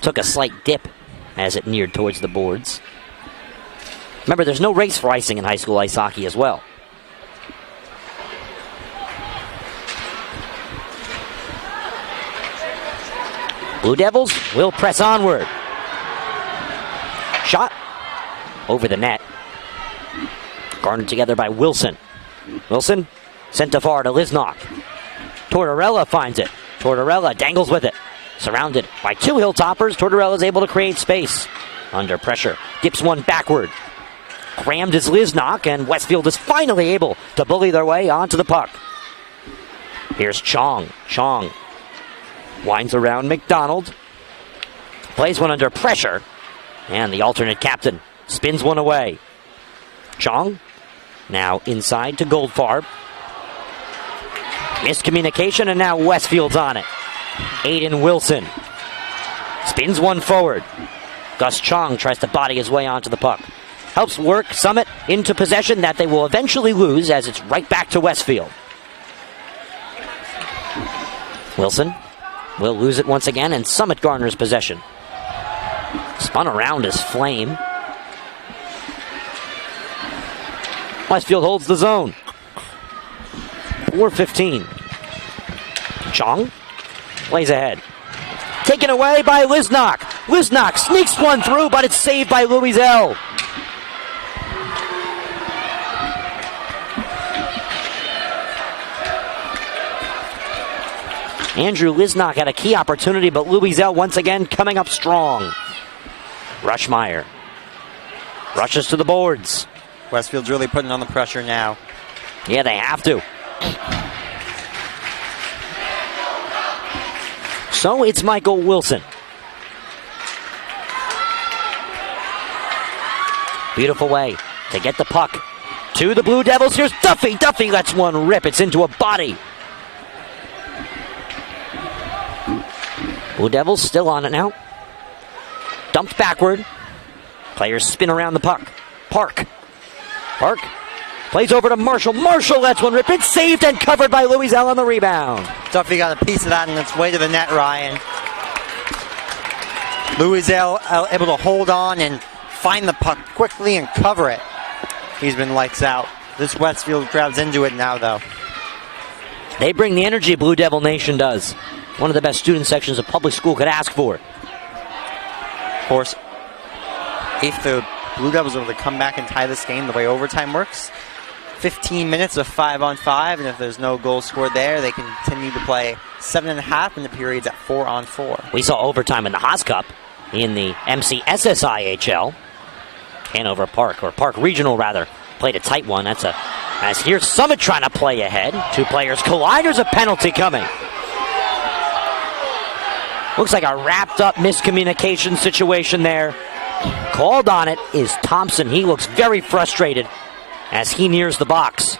Took a slight dip as it neared towards the boards. Remember, there's no race for icing in high school ice hockey as well. Blue Devils will press onward. Shot over the net. Garnered together by Wilson. Wilson sent to far to Lisnock. Tortorella finds it. Tortorella dangles with it. Surrounded by 2 Hilltoppers, Tortorella is able to create space. Under pressure, dips one backward. Crammed is Lisnock, and Westfield is finally able to bully their way onto the puck. Here's Chong. Chong winds around McDonald. Plays one under pressure. And the alternate captain spins one away. Chong now inside to Goldfarb. Miscommunication, and now Westfield's on it. Aiden Wilson spins one forward. Gus Chong tries to body his way onto the puck. Helps work Summit into possession that they will eventually lose as it's right back to Westfield. Wilson will lose it once again, and Summit garners possession. Spun around as Flame. Westfield holds the zone. 4:15. Chong plays ahead. Taken away by Lisnock. Lisnock sneaks one through, but it's saved by Louiselle. Andrew Lisnock had a key opportunity, but Louiselle once again coming up strong. Rushmeyer rushes to the boards. Westfield's really putting on the pressure now. Yeah, they have to. So it's Michael Wilson. Beautiful way to get the puck to the Blue Devils. Here's Duffy. Duffy lets one rip. It's into a body. Blue Devils still on it now. Dumped backward. Players spin around the puck. Park plays over to Marshall. Marshall lets one rip. It's saved and covered by Louiselle on the rebound. Duffy got a piece of that on its way to the net, Ryan. Louiselle able to hold on and find the puck quickly and cover it. He's been lights out. This Westfield crowd's into it now, though. They bring the energy Blue Devil Nation does. One of the best student sections a public school could ask for. Of course, if the Blue Devils are able to come back and tie this game the way overtime works, 15 minutes of 5-on-5, and if there's no goal scored there, they continue to play 7.5 in the periods at 4-on-4. We saw overtime in the Haas Cup in the MCSSIHL. Hanover Park, or Park Regional rather, played a tight one. As here's Summit trying to play ahead. Two players collide. There's a penalty coming. Looks like a wrapped up miscommunication situation there. Called on it is Thompson. He looks very frustrated as he nears the box.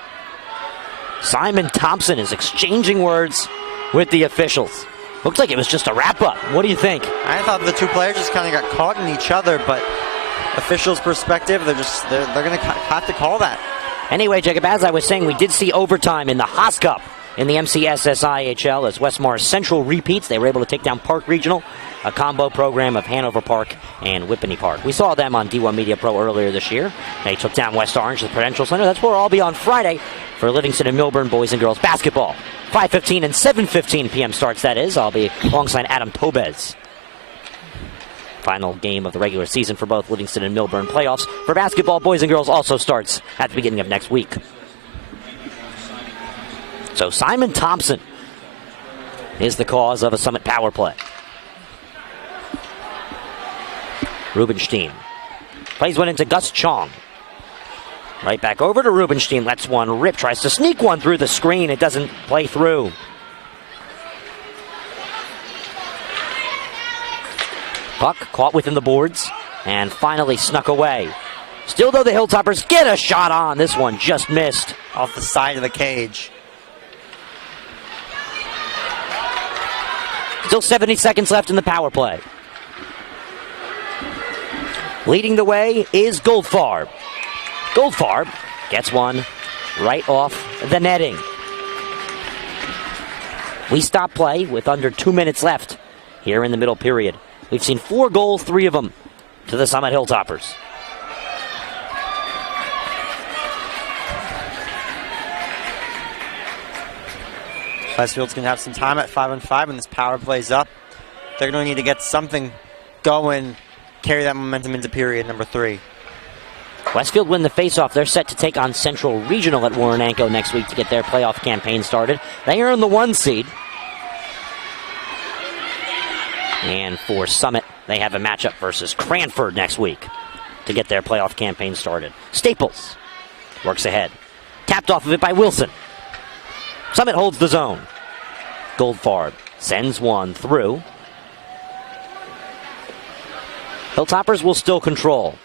Simon Thompson is exchanging words with the officials. Looks like it was just a wrap-up. What do you think? I thought the two players just kind of got caught in each other, but officials' perspective, they're going to have to call that. Anyway, Jacob, as I was saying, we did see overtime in the Haas Cup in the MCSSIHL as Westmar Central repeats. They were able to take down Park Regional, a combo program of Hanover Park and Whippany Park. We saw them on D1 Media Pro earlier this year. They took down West Orange, the Prudential Center. That's where I'll be on Friday for Livingston and Milburn boys and girls basketball. 5:15 and 7:15 p.m. starts, that is. I'll be alongside Adam Tobez. Final game of the regular season for both Livingston and Milburn. Playoffs for basketball boys and girls also starts at the beginning of next week. So Simon Thompson is the cause of a Summit power play. Rubenstein plays one into Gus Chong. Right back over to Rubenstein. Lets one rip. Tries to sneak one through the screen. It doesn't play through. Puck caught within the boards and finally snuck away. Still though, the Hilltoppers get a shot on. This one just missed. Off the side of the cage. Still 70 seconds left in the power play. Leading the way is Goldfarb. Goldfarb gets one right off the netting. We stop play with under 2 minutes left here in the middle period. We've seen 4 goals, 3 of them to the Summit Hilltoppers. Westfield's going to have some time at 5-on-5 when this power plays up. They're going to need to get something going, carry that momentum into period number 3. Westfield win the faceoff. They're set to take on Central Regional at Warrenanko next week to get their playoff campaign started. They earn the 1 seed. And for Summit, they have a matchup versus Cranford next week to get their playoff campaign started. Staples works ahead. Tapped off of it by Wilson. Summit holds the zone. Goldfarb sends one through. Hilltoppers will still control.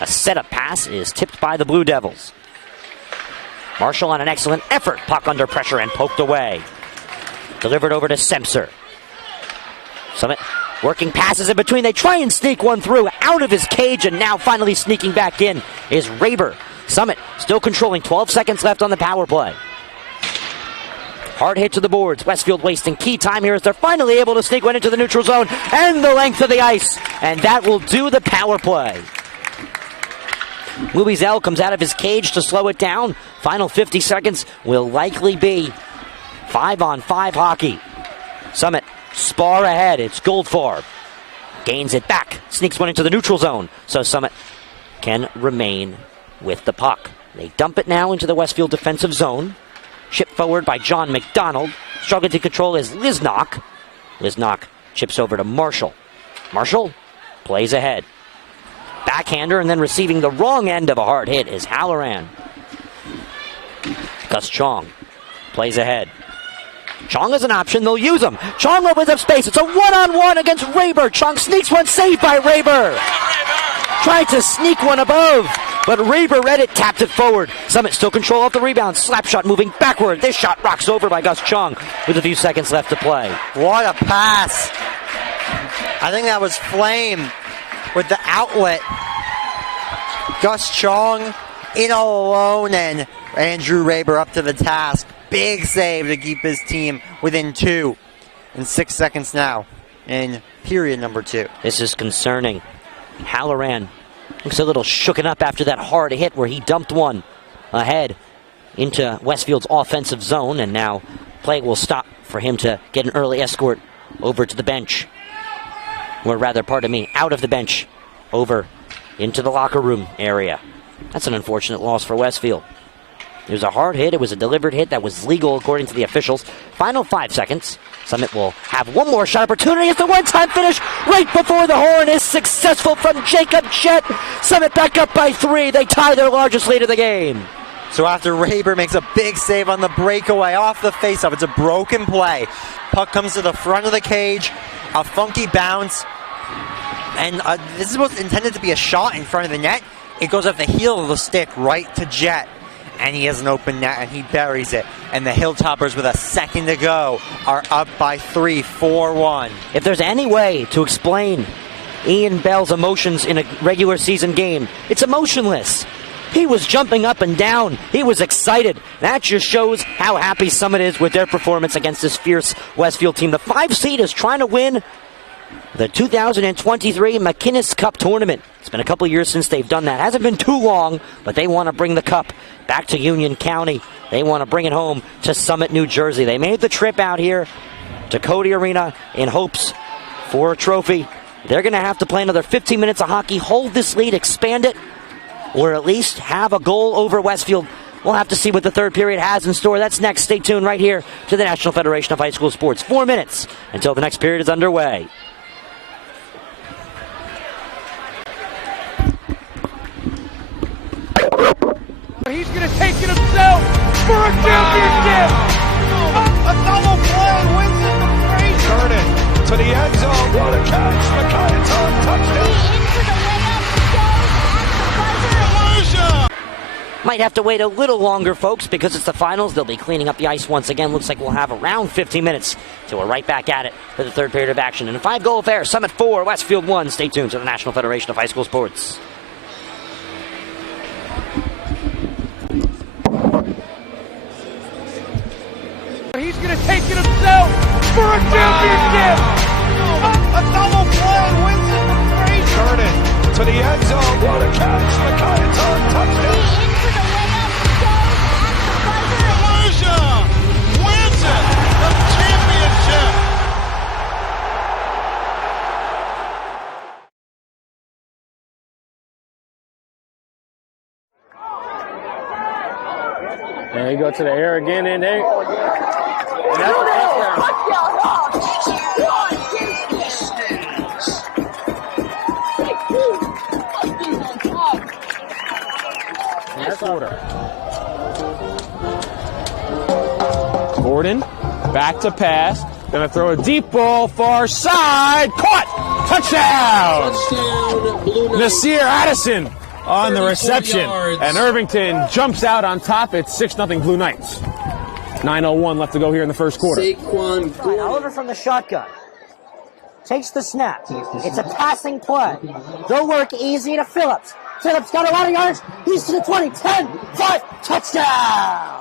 A setup pass is tipped by the Blue Devils. Marshall on an excellent effort. Puck under pressure and poked away. Delivered over to Semser. Summit working passes in between. They try and sneak one through out of his cage, and now finally sneaking back in is Raber. Summit still controlling. 12 seconds left on the power play. Hard hit to the boards. Westfield wasting key time here as they're finally able to sneak one into the neutral zone and the length of the ice. And that will do the power play. Louis Zell comes out of his cage to slow it down. Final 50 seconds will likely be 5-on-5 hockey. Summit spar ahead. It's Goldfarb. Gains it back. Sneaks one into the neutral zone. So Summit can remain with the puck. They dump it now into the Westfield defensive zone. Chipped forward by John McDonald. Struggling to control is Lisnock. Lisnock chips over to Marshall. Marshall plays ahead. Backhander, and then receiving the wrong end of a hard hit is Halloran. Gus Chong plays ahead. Chong is an option. They'll use him. Chong opens up space. It's a one-on-one against Raber. Chong sneaks one, saved by Raber. Tried to sneak one above, but Raber read it, tapped it forward. Summit still control off the rebound. Slap shot moving backward. This shot rocks over by Gus Chong with a few seconds left to play. What a pass. I think that was Flame with the outlet. Gus Chong in all alone, and Andrew Raber up to the task. Big save to keep his team within 2 in 6 seconds now in period number 2. This is concerning. Halloran looks a little shooken up after that hard hit where he dumped one ahead into Westfield's offensive zone, and now play will stop for him to get an early escort over to the bench. Or rather, pardon me, out of the bench over into the locker room area. That's an unfortunate loss for Westfield. It was a hard hit. It was a delivered hit that was legal according to the officials. Final 5 seconds. Summit will have one more shot opportunity. It's the one-time finish right before the horn is successful from Jacob Jett. Summit back up by 3. They tie their largest lead of the game. So after Raber makes a big save on the breakaway off the faceoff, it's a broken play. Puck comes to the front of the cage. A funky bounce. And this was intended to be a shot in front of the net. It goes off the heel of the stick right to Jett. And he has an open net, and he buries it. And the Hilltoppers, with a second to go, are up by 3, 4-1. If there's any way to explain Ian Bell's emotions in a regular season game, it's emotionless. He was jumping up and down. He was excited. That just shows how happy Summit is with their performance against this fierce Westfield team. The 5 seed is trying to win the 2023 McInnis Cup tournament. It's been a couple years since they've done that. Hasn't been too long, but they want to bring the cup back to Union County. They want to bring it home to Summit, New Jersey. They made the trip out here to Cody Arena in hopes for a trophy. They're going to have to play another 15 minutes of hockey, hold this lead, expand it, or at least have a goal over Westfield. We'll have to see what the third period has in store. That's next. Stay tuned right here to the National Federation of High School Sports. 4 minutes until the next period is underway. He's going to take it himself for a championship. A double play wins it the break. Turn it to the end zone. What a catch. McInnis touchdown. Might have to wait a little longer, folks, because it's the finals. They'll be cleaning up the ice once again. Looks like we'll have around 15 minutes till we're right back at it for the third period of action. In a 5-goal affair, Summit 4, Westfield 1. Stay tuned to the National Federation of High School Sports. He's going to take it himself for a championship. A double play wins it the break. Turn it to the end zone. What a catch. McInnis touchdown. Wins it. The championship. And he go to the air again, and they. And that's a touchdown. That's order. Gordon Back to pass. Gonna throw a deep ball far side. Caught! Touchdown! Nasir Addison on the reception. And Irvington jumps out on top. It's 6-0 Blue Knights. 9:01 left to go here in the first quarter. Oliver from the shotgun. Takes the snap. It's a passing play. They'll work easy to Phillips. Phillips got a lot of yards. He's to the 20. 10, 5, touchdown!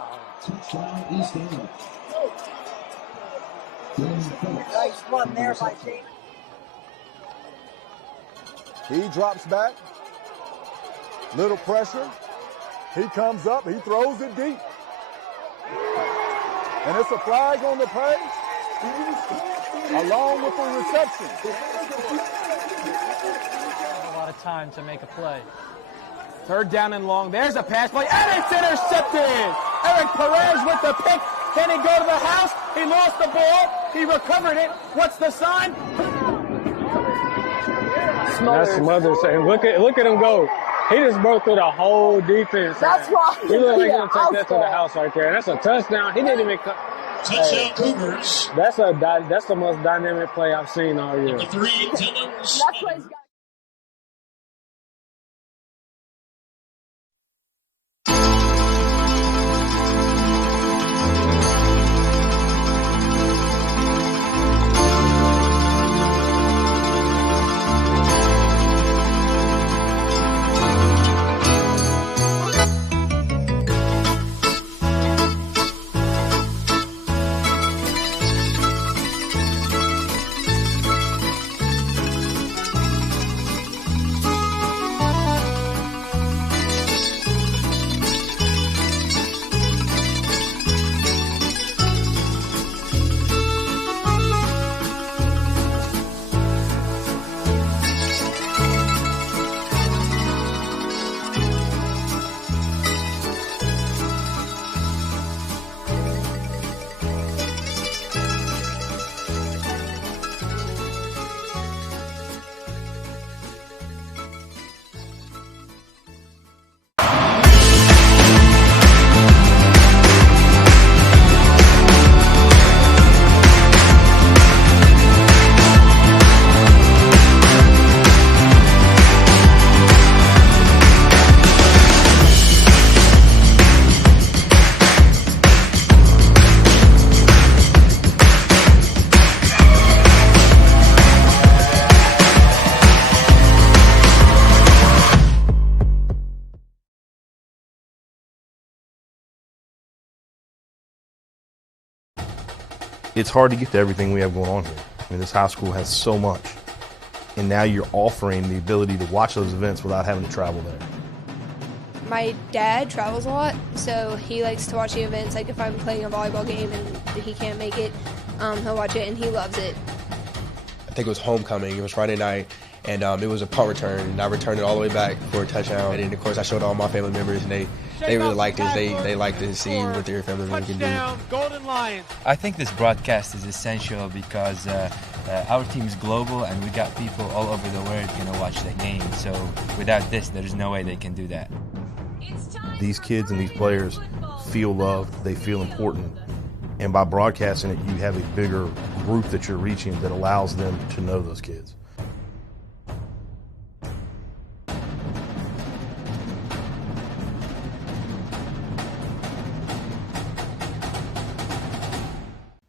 Nice run there by James. He drops back. Little pressure. He comes up. He throws it deep. And it's a flag on the play, along with the reception. A lot of time to make a play. Third down and long. There's a pass play, and it's intercepted. Eric Perez with the pick. Can he go to the house? He lost the ball. He recovered it. What's the sign? That's Smothers saying, look at him go. He just broke through the whole defense. That's why. He looked like he's going to take that to the house right there. That's a touchdown. He didn't even cut. Touchdown Cougars. That's the most dynamic play I've seen all year. Number 3, Dylan That's why he's got. It's hard to get to everything we have going on here. I mean, this high school has so much. And now you're offering the ability to watch those events without having to travel there. My dad travels a lot, so he likes to watch the events. Like if I'm playing a volleyball game and he can't make it, he'll watch it and he loves it. I think it was homecoming. It was Friday night, and it was a punt return. And I returned it all the way back for a touchdown. And then, of course, I showed all my family members, and they really liked it. They liked to see what their family members can do. Golden Lions. I think this broadcast is essential because our team's global and we got people all over the world watch the game. So without this, there's no way they can do that. These kids and these players feel loved, they feel important. And by broadcasting it, you have a bigger group that you're reaching that allows them to know those kids.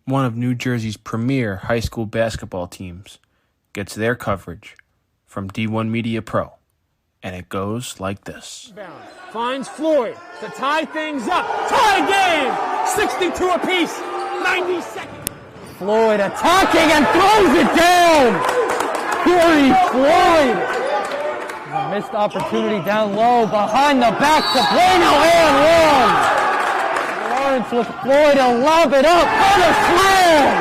One of New Jersey's premier high school basketball teams gets their coverage from D1 Media Pro, and it goes like this. Finds Floyd to tie things up. Tie game! 62 apiece. 90 seconds. Floyd attacking and throws it down. Corey Floyd. A missed opportunity down low behind the back to Bueno and one. Lawrence with Floyd to lob it up on a slam.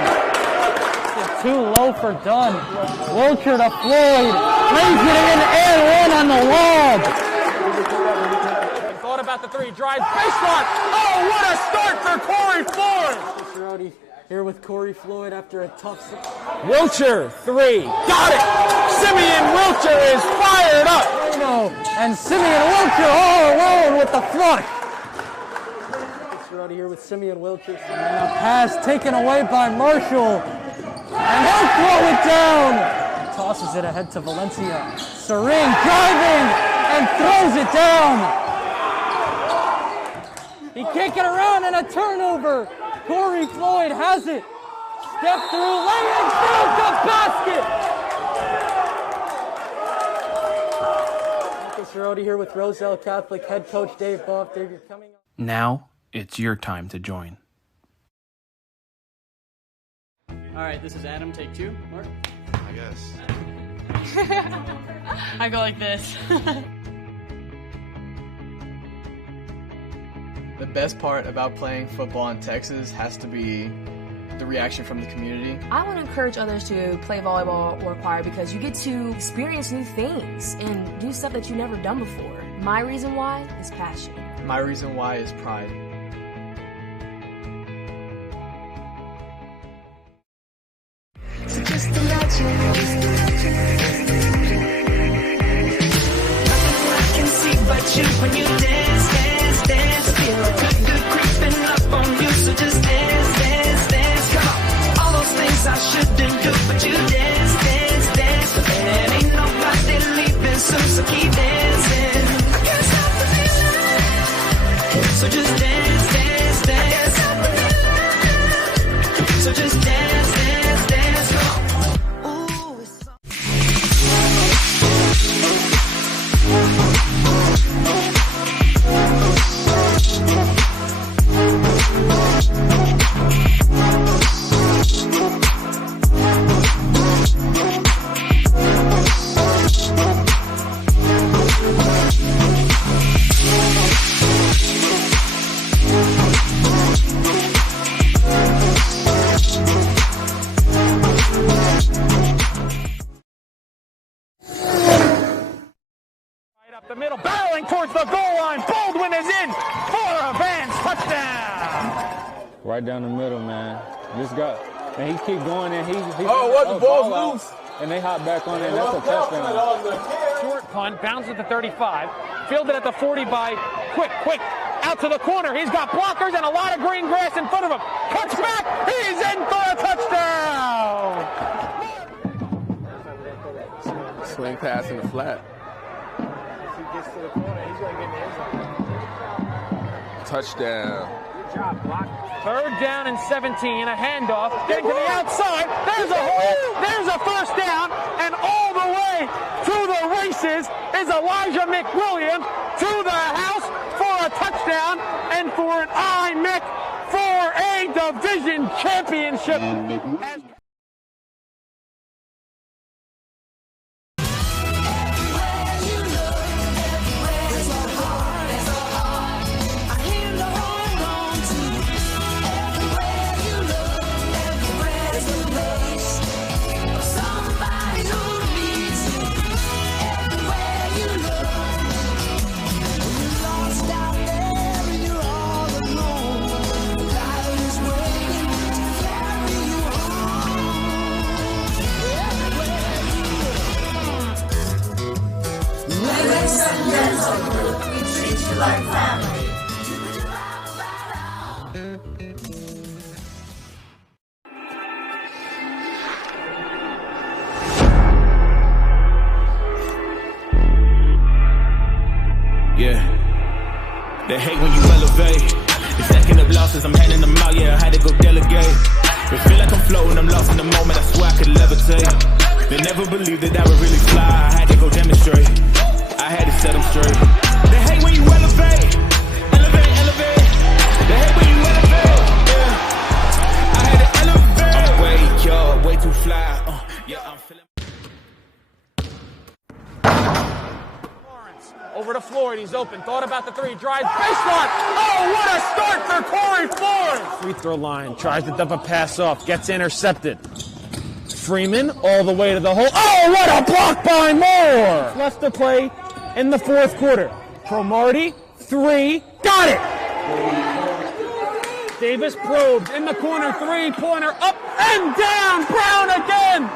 It's too low for Dunn. Wilcher to Floyd. Lays it in and one on the lob. Thought about the three. Drives baseline. Oh, what a start for Corey Floyd. Here with Corey Floyd after a tough... Wilcher, three. Got it! Simeon Wilcher is fired up! And Simeon Wilcher all alone with the flush. Cerroti here with Simeon Wilkes. And a pass taken away by Marshall. And he'll throw it down. Tosses it ahead to Valencia. Serene driving and throws it down. He can't get around, and a turnover. Corey Floyd has it. Step through, lane, through the basket. Cerroti here with Roselle Catholic head coach Dave Boff. Dave, you're coming up. Now it's your time to join. All right, this is Adam. Take 2. Mark? I guess. I go like this. The best part about playing football in Texas has to be the reaction from the community. I want to encourage others to play volleyball or choir because you get to experience new things and do stuff that you've never done before. My reason why is passion. My reason why is pride. So just imagine. Nothing I can see but you when you dance, dance, dance. Feel good, good creeping up on you. So just dance, dance, dance. Come on. All those things I shouldn't do, but you dance, dance, dance. And ain't nobody leaving soon, so keep dancing. I can't stop the feeling. So just dance, dance, dance. So just dance, dance, dance. Come on. The middle, barreling towards the goal line. Baldwin is in for a Vance touchdown. Right down the middle, man. This guy, and he keep going, and he what? The ball's loose. And they hop back on it, and that's a touchdown. Short punt, bounces at the 35. Fielded at the 40 by Quick. Out to the corner. He's got blockers and a lot of green grass in front of him. Cuts back. He's in for a touchdown. Swing pass in the flat. Gets to the corner, he's going to get in the end zone. Touchdown. Good job, block. 3rd down and 17, a handoff, getting to the outside. There's a hole, there's a first down, and all the way to the races is Elijah McWilliams to the house for a touchdown and for an IMIC for a division championship. They hate when you elevate. It's stacking up losses, I'm handing them out, yeah, I had to go delegate. It feel like I'm floating, I'm lost in the moment, I swear I could levitate. They never believed that I would really fly, I had to go demonstrate. I had to set them straight. They hate when you elevate. Elevate. They hate when you elevate, yeah. I had to elevate. I'm way too fly, yeah, I'm feeling. Over to Floyd, he's open, thought about the 3, drives, baseline. Oh, what a start for Corey Floyd! Free throw line, tries to dump a pass off, gets intercepted. Freeman all the way to the hole. Oh, what a block by Moore! Left to play in the 4th quarter. Cromartie, 3, got it! Davis probes in the corner, 3-pointer, up and down, Brown again!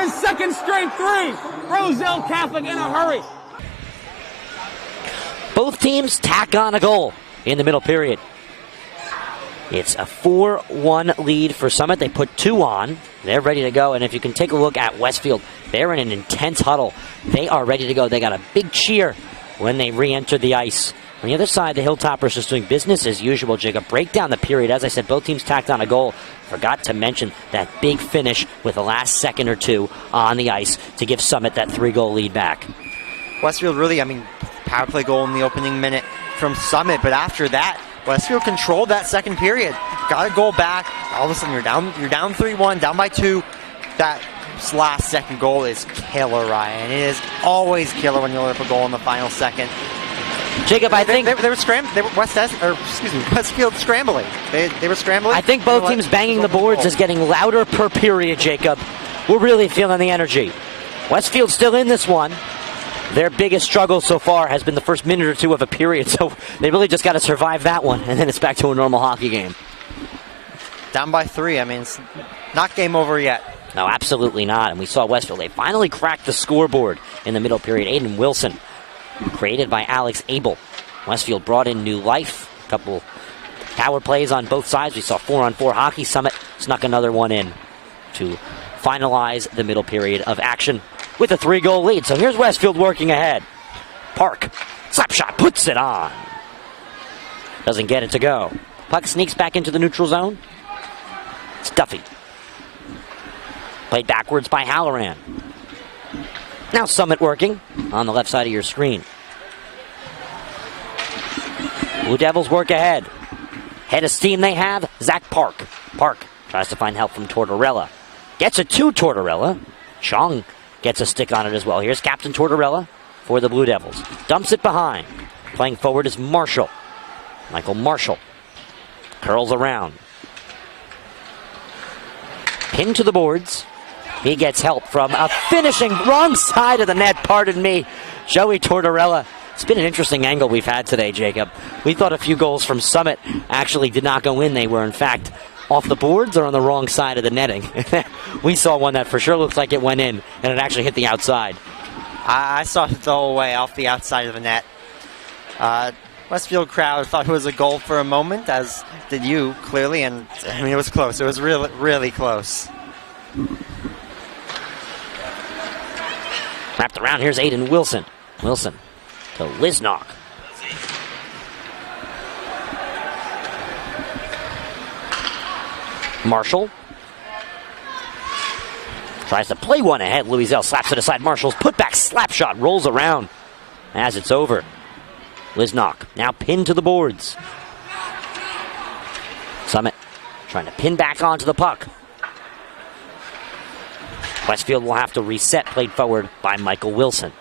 His 2nd straight 3. Roselle Catholic in a hurry. Both teams tack on a goal in the middle period. It's a 4-1 lead for Summit. They put 2 on. They're ready to go. And if you can take a look at Westfield, they're in an intense huddle. They are ready to go. They got a big cheer when they re-enter the ice. On the other side, the Hilltoppers just doing business as usual, Jacob. Break down the period. As I said, both teams tacked on a goal. Forgot to mention that big finish with the last second or two on the ice to give Summit that 3-goal lead back. Westfield really, power play goal in the opening minute from Summit, but after that, Westfield controlled that second period. Got a goal back. All of a sudden, you're down 3-1, down by 2. That last second goal is killer, Ryan. It is always killer when you let up a goal in the final second. Jacob, I think they were scrambling. They were Westfield scrambling. They were scrambling. I think both teams banging the boards is getting louder per period, Jacob. We're really feeling the energy. Westfield's still in this one. Their biggest struggle so far has been the first minute or two of a period, so they really just got to survive that one, and then it's back to a normal hockey game. Down by 3. It's not game over yet. No, absolutely not. And we saw Westfield. They finally cracked the scoreboard in the middle period. Aiden Wilson, created by Alex Abel. Westfield brought in new life. A couple power plays on both sides. We saw 4-on-4 hockey. Summit snuck another one in to finalize the middle period of action with a 3-goal lead. So here's Westfield working ahead. Park, slap shot, puts it on. Doesn't get it to go. Puck sneaks back into the neutral zone. It's Duffy. Played backwards by Halloran. Now Summit working on the left side of your screen. Blue Devils work ahead. Head of steam they have, Zach Park. Park tries to find help from Tortorella. Gets it to Tortorella. Chong gets a stick on it as well. Here's Captain Tortorella for the Blue Devils. Dumps it behind. Playing forward is Marshall. Michael Marshall curls around. Pinned to the boards. He gets help from a finishing wrong side of the net, pardon me, Joey Tortorella. It's been an interesting angle we've had today, Jacob. We thought a few goals from Summit actually did not go in. They were, in fact, off the boards or on the wrong side of the netting. We saw one that for sure looks like it went in, and it actually hit the outside. I saw it the whole way off the outside of the net. Westfield crowd thought it was a goal for a moment, as did you, clearly, and it was close. It was really, really close. Wrapped around, here's Aiden Wilson. Wilson to Lisnock. Marshall tries to play one ahead. Louiselle slaps it aside. Marshall's putback slap shot rolls around as it's over. Lisnock now pinned to the boards. Summit trying to pin back onto the puck. Westfield will have to reset, played forward by Michael Wilson.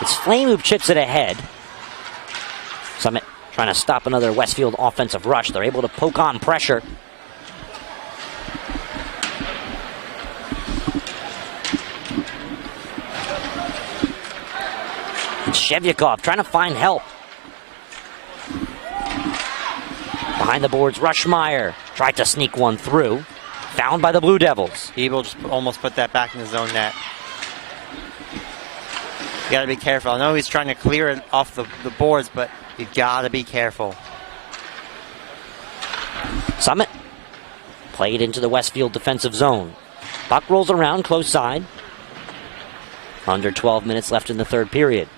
It's Flame who chips it ahead. Summit trying to stop another Westfield offensive rush. They're able to poke on pressure. It's Shevyakov trying to find help. Behind the boards, Rushmeyer tried to sneak one through. Found by the Blue Devils. Ebel just almost put that back in his own net. You got to be careful. I know he's trying to clear it off the boards, but you got to be careful. Summit played into the Westfield defensive zone. Puck rolls around close side. Under 12 minutes left in the third period.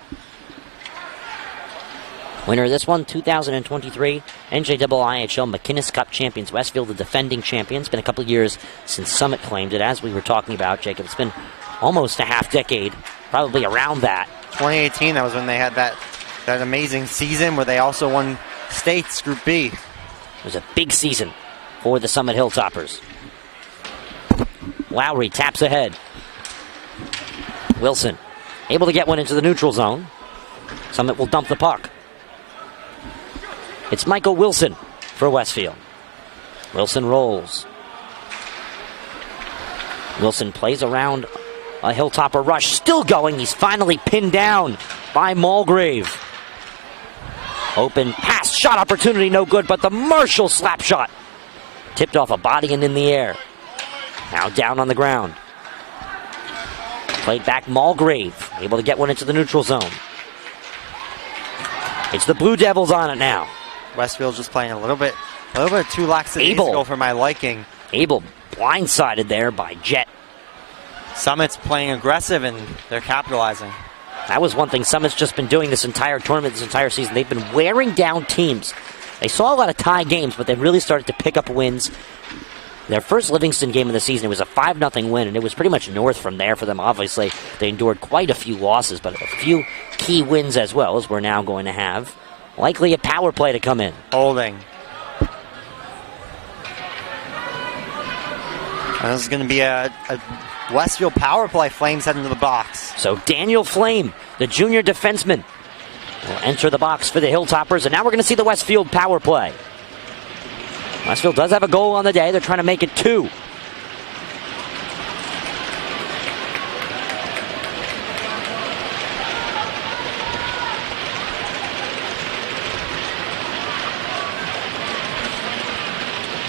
Winner of this one, 2023 NJIIHL McInnis Cup champions. Westfield, the defending champions. Been a couple of years since Summit claimed it, as we were talking about, Jacob. It's been almost a half decade, probably around that. 2018, that was when they had that amazing season where they also won States Group B. It was a big season for the Summit Hilltoppers. Lowry taps ahead. Wilson able to get one into the neutral zone. Summit will dump the puck. It's Michael Wilson for Westfield. Wilson rolls. Wilson plays around a Hilltopper rush. Still going. He's finally pinned down by Mulgrave. Open pass. Shot opportunity. No good. But the Marshall slap shot. Tipped off a body and in the air. Now down on the ground. Played back Mulgrave. Able to get one into the neutral zone. It's the Blue Devils on it now. Westfield's just playing a little bit too lackadaisical for my liking. Abel blindsided there by Jet. Summit's playing aggressive, and they're capitalizing. That was one thing Summit's just been doing this entire tournament, this entire season. They've been wearing down teams. They saw a lot of tie games, but they really started to pick up wins. Their first Livingston game of the season, it was a 5-0 win, and it was pretty much north from there for them. Obviously, they endured quite a few losses, but a few key wins as well, as we're now going to have. Likely a power play to come in. Holding. This is going to be a Westfield power play. Flames head into the box. So Daniel Flame, the junior defenseman, will enter the box for the Hilltoppers, and now we're going to see the Westfield power play. Westfield does have a goal on the day. They're trying to make it 2.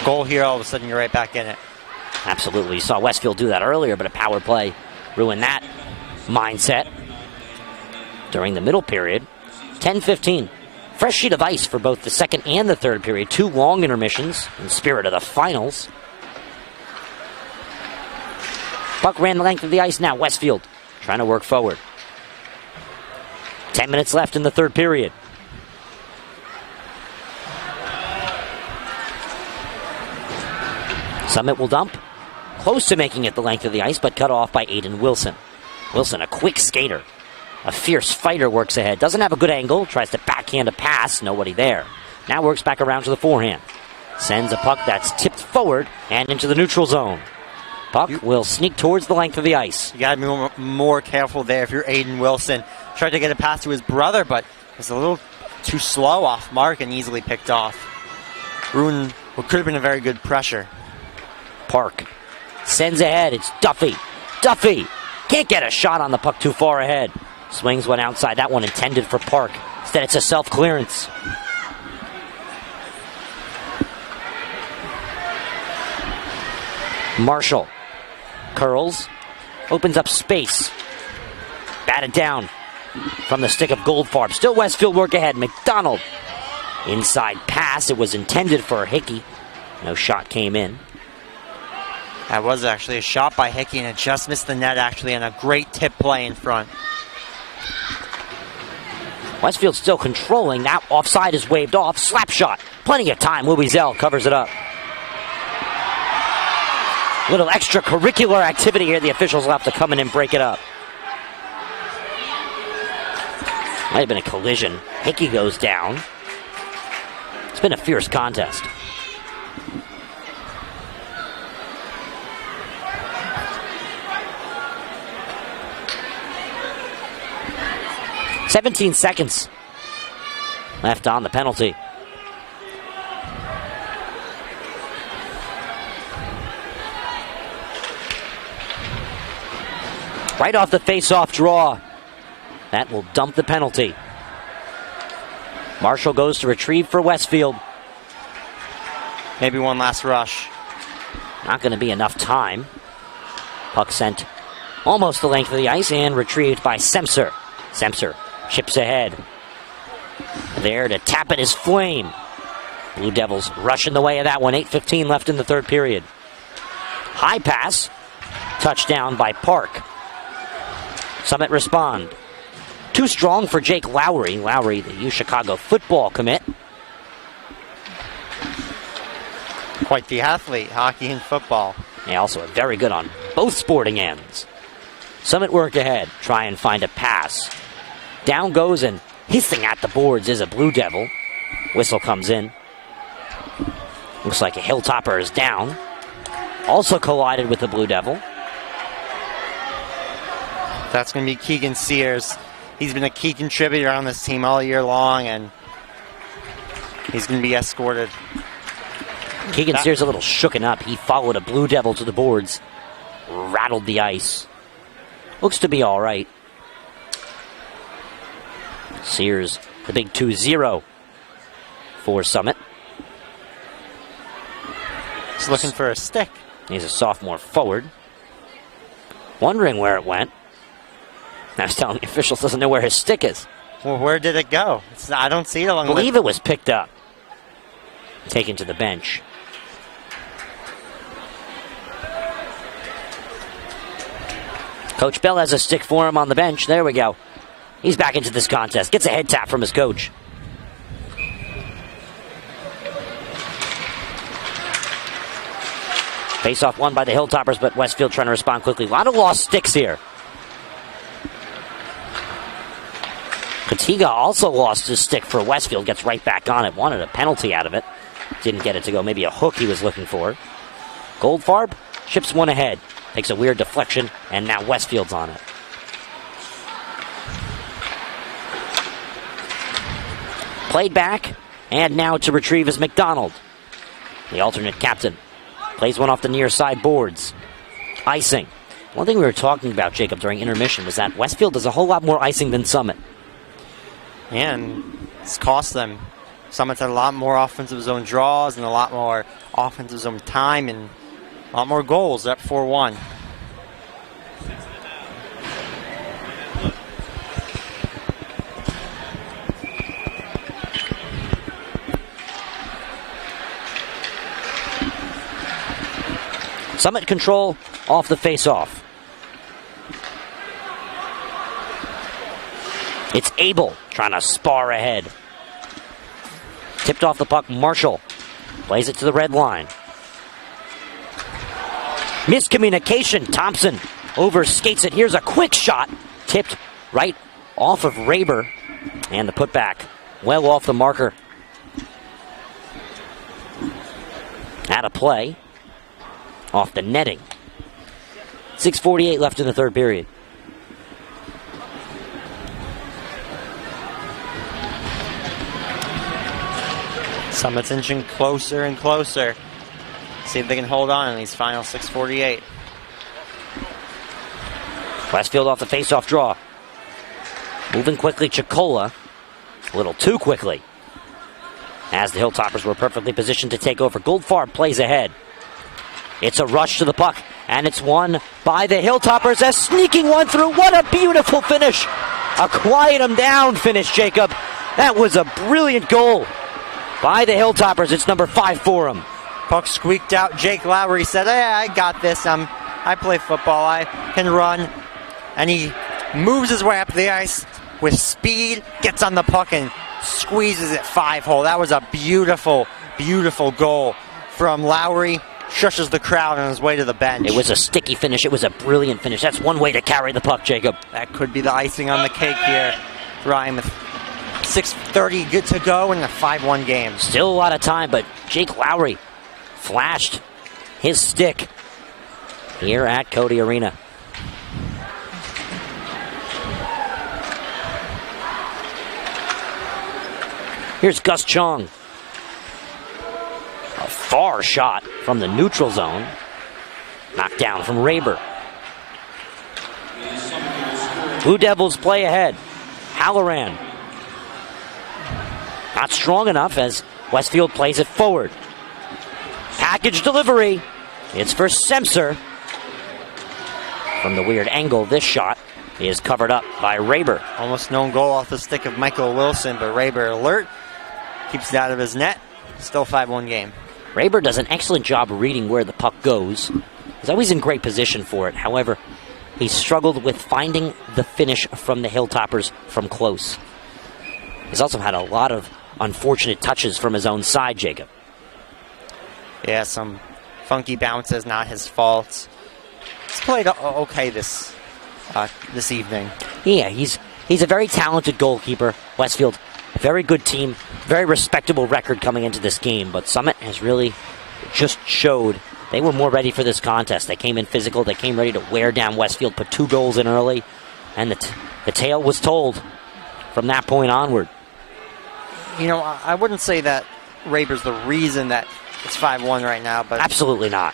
Goal here, all of a sudden you're right back in it. Absolutely. You saw Westfield do that earlier, but a power play ruined that mindset during the middle period. 10-15. Fresh sheet of ice for both the second and the third period. 2 long intermissions in spirit of the finals. Puck ran the length of the ice now. Westfield trying to work forward. 10 minutes left in the third period. Summit will dump. Close to making it the length of the ice, but cut off by Aiden Wilson. Wilson, a quick skater. A fierce fighter, works ahead. Doesn't have a good angle. Tries to backhand a pass. Nobody there. Now works back around to the forehand. Sends a puck that's tipped forward and into the neutral zone. Puck will sneak towards the length of the ice. You got to be more careful there if you're Aiden Wilson. Tried to get a pass to his brother, but was a little too slow off mark and easily picked off. Ruined what could have been a very good pressure. Park sends ahead. It's Duffy. Duffy can't get a shot on the puck too far ahead. Swings one outside. That one intended for Park. Instead, it's a self-clearance. Marshall curls. Opens up space. Batted down from the stick of Goldfarb. Still Westfield work ahead. McDonald. Inside pass. It was intended for Hickey. No shot came in. That was actually a shot by Hickey, and it just missed the net, actually, and a great tip play in front. Westfield still controlling. Now offside is waved off. Slap shot. Plenty of time. Louiselle covers it up. Little extracurricular activity here. The officials will have to come in and break it up. Might have been a collision. Hickey goes down. It's been a fierce contest. "17 seconds left on the penalty. Right off the face-off draw. That will dump the penalty. Marshall goes to retrieve for Westfield. Maybe one last rush. Not going to be enough time. Puck sent almost the length of the ice and retrieved by Semser. Semser chips ahead. There to tap it is Flame. Blue Devils rushing the way of that one. 8:15 left in the third period. High pass. Touchdown by Park. Summit respond. Too strong for Jake Lowry. Lowry, the UChicago football commit. Quite the athlete, hockey and football. Yeah, also very good on both sporting ends. Summit work ahead. Try and find a pass. Down goes, and hissing at the boards is a Blue Devil. Whistle comes in. Looks like a Hilltopper is down. Also collided with the Blue Devil. That's going to be Keegan Sears. He's been a key contributor on this team all year long, and he's going to be escorted. Keegan Sears a little shooken up. He followed a Blue Devil to the boards. Rattled the ice. Looks to be all right. Sears, the big 2-0 for Summit. He's looking for a stick. He's a sophomore forward. Wondering where it went. I was telling the officials doesn't know where his stick is. Well, where did it go? I don't see it along I the believe it was picked up. Taken to the bench. Coach Bell has a stick for him on the bench. There we go. He's back into this contest. Gets a head tap from his coach. Face-off won by the Hilltoppers, but Westfield trying to respond quickly. A lot of lost sticks here. Katiga also lost his stick for Westfield. Gets right back on it. Wanted a penalty out of it. Didn't get it to go. Maybe a hook he was looking for. Goldfarb chips one ahead. Takes a weird deflection, and now Westfield's on it. Played back, and now to retrieve is McDonald. The alternate captain. Plays one off the near side boards. Icing. One thing we were talking about, Jacob, during intermission was that Westfield does a whole lot more icing than Summit. And it's cost them. Summit's had a lot more offensive zone draws and a lot more offensive zone time and a lot more goals. Up 4-1. Summit control off the face-off. It's Abel trying to spar ahead. Tipped off the puck, Marshall plays it to the red line. Miscommunication, Thompson overskates it. Here's a quick shot, tipped right off of Raber, and the putback well off the marker. Out of play. Off the netting. 6:48 left in the third period. Summit's inching closer and closer. See if they can hold on in these final 6:48. Westfield off the face-off draw. Moving quickly, Chicola. A little too quickly. As the Hilltoppers were perfectly positioned to take over. Goldfarb plays ahead. It's a rush to the puck, and it's won by the Hilltoppers as sneaking one through. What a beautiful finish. A quiet them down finish, Jacob. That was a brilliant goal by the Hilltoppers. It's number 5 for them. Puck squeaked out. Jake Lowry said, hey, I got this. I play football. I can run. And he moves his way up the ice with speed, gets on the puck, and squeezes it 5-hole. That was a beautiful, beautiful goal from Lowry. Shushes the crowd on his way to the bench. It was a sticky finish. It was a brilliant finish. That's one way to carry the puck, Jacob. That could be the icing on the cake here. Ryan with 6:30 good to go in a 5-1 game. Still a lot of time, but Jake Lowry flashed his stick here at Cody Arena. Here's Gus Chong. A far shot from the neutral zone. Knocked down from Raber. Blue Devils play ahead. Halloran. Not strong enough as Westfield plays it forward. Package delivery. It's for Semser. From the weird angle, this shot is covered up by Raber. Almost no goal off the stick of Michael Wilson, but Raber alert. Keeps it out of his net. Still 5-1 game. Raber does an excellent job reading where the puck goes. He's always in great position for it. However, he struggled with finding the finish from the Hilltoppers from close. He's also had a lot of unfortunate touches from his own side, Jacob. Yeah, some funky bounces, not his fault. He's played okay this evening. Yeah, he's a very talented goalkeeper. Westfield, very good team, very respectable record coming into this game, but Summit has really just showed they were more ready for this contest. They came in physical, they came ready to wear down Westfield, put 2 goals in early, and the tale was told from that point onward. You know, I wouldn't say that Raber's the reason that it's 5-1 right now, but... Absolutely not.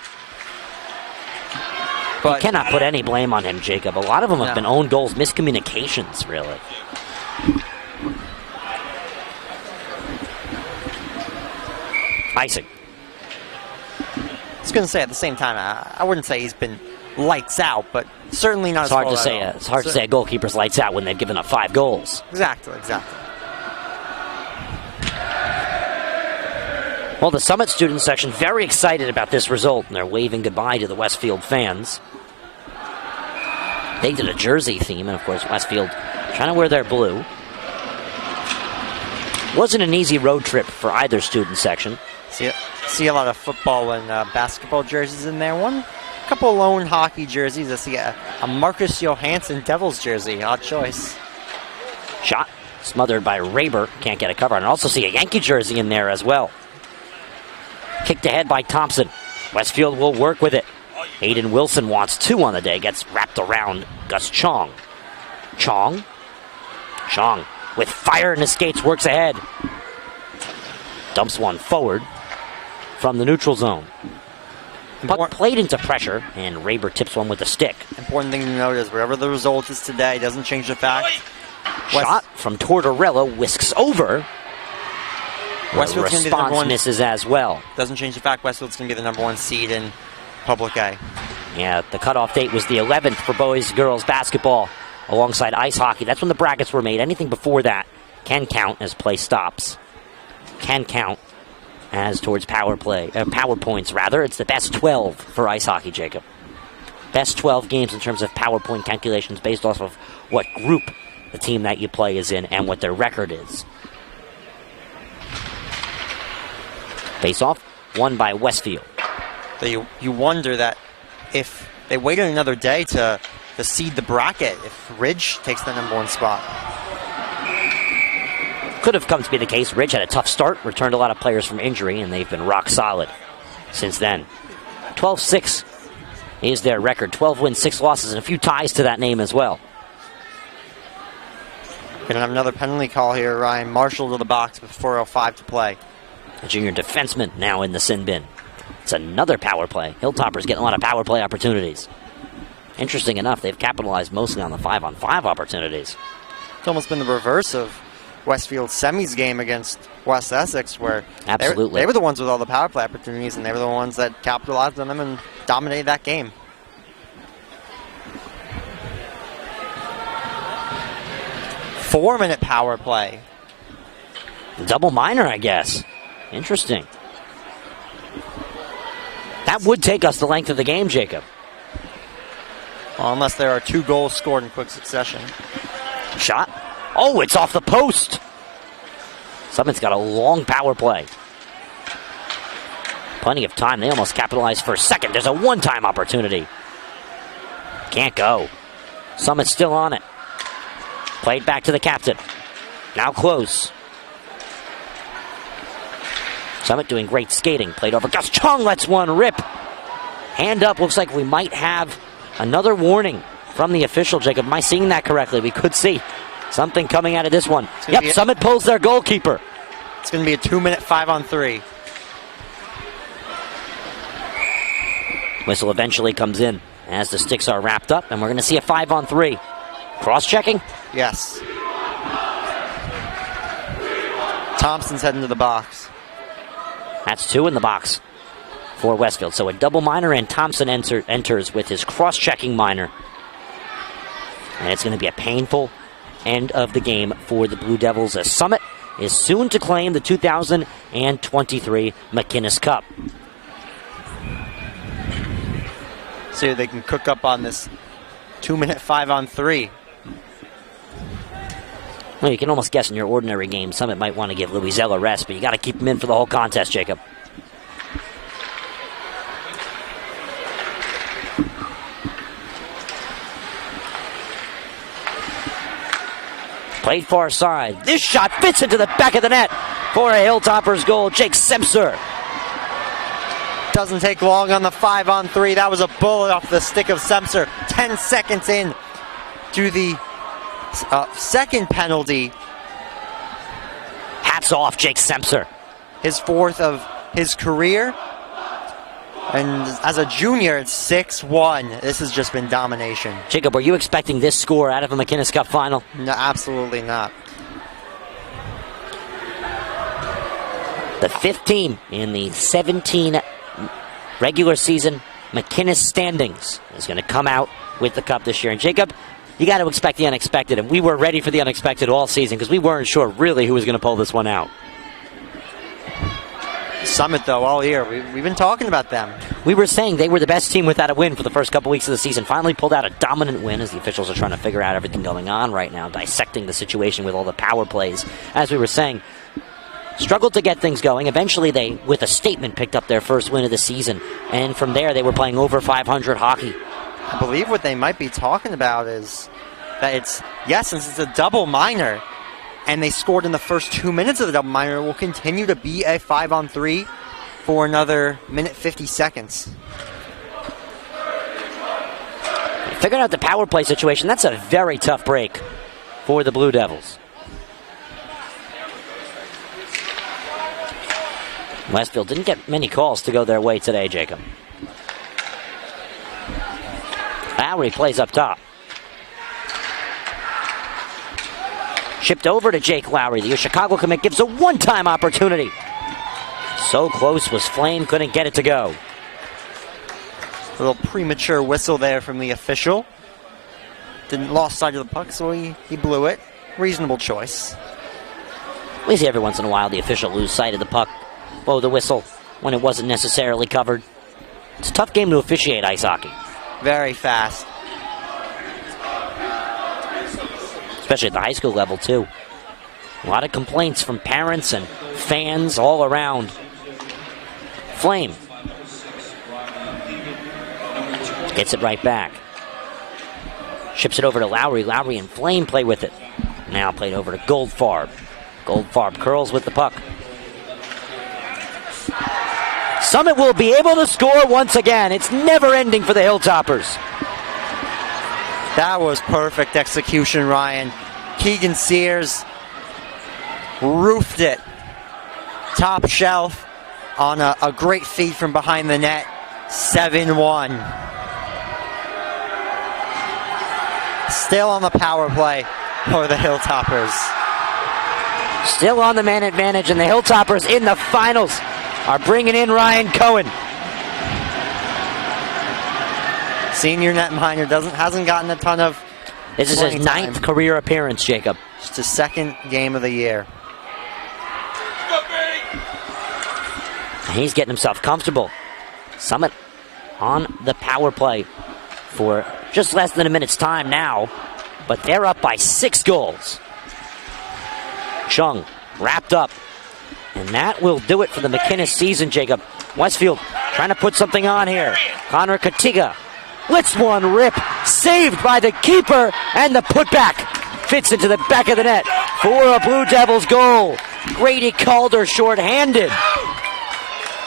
But you cannot put any blame on him, Jacob. A lot of them have been own goals, miscommunications, really. Icing. I was going to say at the same time, I wouldn't say he's been lights out, but certainly not. It's hard to say. It's hard to say a goalkeeper's lights out when they've given up 5 goals. Exactly. Well, the Summit student section very excited about this result, and they're waving goodbye to the Westfield fans. They did a jersey theme, and of course Westfield trying to wear their blue. Wasn't an easy road trip for either student section. See a lot of football and basketball jerseys in there. A couple lone hockey jerseys. I see a Marcus Johansson Devils jersey. Odd choice. Shot smothered by Raber. Can't get a cover. And I also see a Yankee jersey in there as well. Kicked ahead by Thompson. Westfield will work with it. Aiden Wilson wants 2 on the day. Gets wrapped around Gus Chong. Chong with fire in his skates works ahead. Dumps one forward from the neutral zone. Puck played into pressure, and Raber tips one with a stick. Important thing to note is wherever the result is today doesn't change the fact. Shot from Tortorella whisks over. Westfield's going to be the number one. Misses as well. Doesn't change the fact Westfield's going to be the number 1 seed in Public A. Yeah, the cutoff date was the 11th for boys-girls basketball alongside ice hockey. That's when the brackets were made. Anything before that can count as play stops. Can count as towards power points, rather. It's the best 12 for ice hockey, Jacob. Best 12 games in terms of PowerPoint calculations based off of what group the team that you play is in and what their record is. Face-off, won by Westfield. So you wonder that if they waited another day to seed the bracket, if Ridge takes the number 1 spot. Could have come to be the case. Ridge had a tough start, returned a lot of players from injury, and they've been rock solid since then. 12-6 is their record. 12 wins, 6 losses, and a few ties to that name as well. Gonna have another penalty call here. Ryan Marshall to the box with 4:05 to play. A junior defenseman now in the sin bin. It's another power play. Hilltoppers getting a lot of power play opportunities. Interesting enough, they've capitalized mostly on the 5-on-5 opportunities. It's almost been the reverse of Westfield's semis game against West Essex, where absolutely they were the ones with all the power play opportunities, and they were the ones that capitalized on them and dominated that game. Four-minute power play. Double minor, I guess. Interesting. That would take us the length of the game, Jacob. Well, unless there are 2 goals scored in quick succession. Shot. Oh, it's off the post. Summit's got a long power play. Plenty of time. They almost capitalized for a second. There's a one-time opportunity. Can't go. Summit's still on it. Played back to the captain. Now close. Summit doing great skating. Played over. Gus Chung lets one rip. Hand up. Looks like we might have another warning from the official, Jacob. Am I seeing that correctly? We could see something coming out of this one. Yep, Summit pulls their goalkeeper. It's going to be a 2-minute 5-on-3. Whistle eventually comes in as the sticks are wrapped up, and we're going to see a 5-on-3. Cross-checking? Yes. Thompson's heading to the box. That's 2 in the box for Westfield. So a double minor, and Thompson enters with his cross-checking minor. And it's going to be a painful end of the game for the Blue Devils, as Summit is soon to claim the 2023 McInnis Cup. See if they can cook up on this 2-minute 5-on-3. Well, you can almost guess in your ordinary game, Summit might want to give Louiselle a rest, but you got to keep him in for the whole contest, Jacob. Played far side. This shot fits into the back of the net for a Hilltoppers goal. Jake Semser. Doesn't take long on the 5-on-3. That was a bullet off the stick of Semser. 10 seconds in to the second penalty. Hats off, Jake Semser. His 4th of his career. And as a junior, it's 6-1. This has just been domination. Jacob, were you expecting this score out of a McInnis Cup final? No, absolutely not. The 5th team in the 17 regular season McInnis standings is going to come out with the cup this year. And Jacob, you got to expect the unexpected, and we were ready for the unexpected all season because we weren't sure really who was going to pull this one out. Summit, though, all year. We've been talking about them. We were saying they were the best team without a win for the first couple weeks of the season. Finally pulled out a dominant win as the officials are trying to figure out everything going on right now, dissecting the situation with all the power plays. As we were saying, struggled to get things going. Eventually they, with a statement, picked up their first win of the season. And from there, they were playing over 500 hockey. I believe what they might be talking about is that it's, yes, since it's a double minor, and they scored in the first 2 minutes of the double minor, will continue to be a 5-on-3 for another minute 50 seconds. Figuring out the power play situation, that's a very tough break for the Blue Devils. Westfield didn't get many calls to go their way today, Jacob. Lowry plays up top. Shipped over to Jake Lowry. The Chicago commit gives a one-time opportunity. So close was Flame, couldn't get it to go. A little premature whistle there from the official. Didn't lost sight of the puck, so he blew it. Reasonable choice. We see every once in a while the official lose sight of the puck, blow the whistle when it wasn't necessarily covered. It's a tough game to officiate ice hockey. Very fast. Especially at the high school level, too. A lot of complaints from parents and fans all around. Flame gets it right back. Ships it over to Lowry. Lowry and Flame play with it. Now played over to Goldfarb. Goldfarb curls with the puck. Summit will be able to score once again. It's never ending for the Hilltoppers. That was perfect execution, Ryan. Keegan Sears roofed it. Top shelf on a great feed from behind the net. 7-1. Still on the power play for the Hilltoppers. Still on the man advantage, and the Hilltoppers in the finals are bringing in Ryan Cohen. Senior netminder hasn't gotten a ton of. This is his 9th career appearance, Jacob. Just his 2nd game of the year. He's getting himself comfortable. Summit on the power play for just less than a minute's time now, but they're up by 6 goals. Chung wrapped up, and that will do it for the McInnis season, Jacob. Westfield trying to put something on here. Connor Katiga lets one rip, saved by the keeper, and the putback fits into the back of the net for a Blue Devils goal. Grady Calder shorthanded.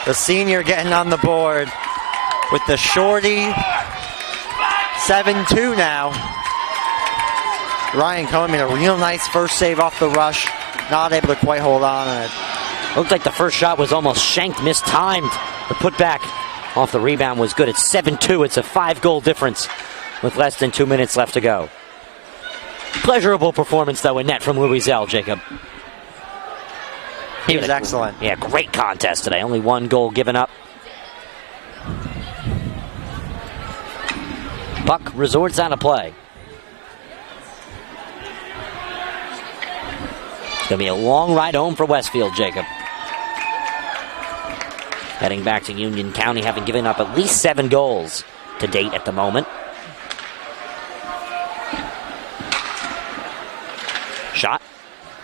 The senior getting on the board with the shorty. 7-2 now. Ryan Cohen made a real nice first save off the rush. Not able to quite hold on to it. Looked like the first shot was almost shanked, mistimed. The putback off the rebound was good. It's 7-2. It's a 5-goal difference with less than 2 minutes left to go. Pleasurable performance, though, in net from Louis Zell, Jacob. He was excellent. Yeah, great contest today. Only 1 goal given up. Puck resorts out of play. It's going to be a long ride home for Westfield, Jacob. Heading back to Union County, having given up at least 7 goals to date at the moment. Shot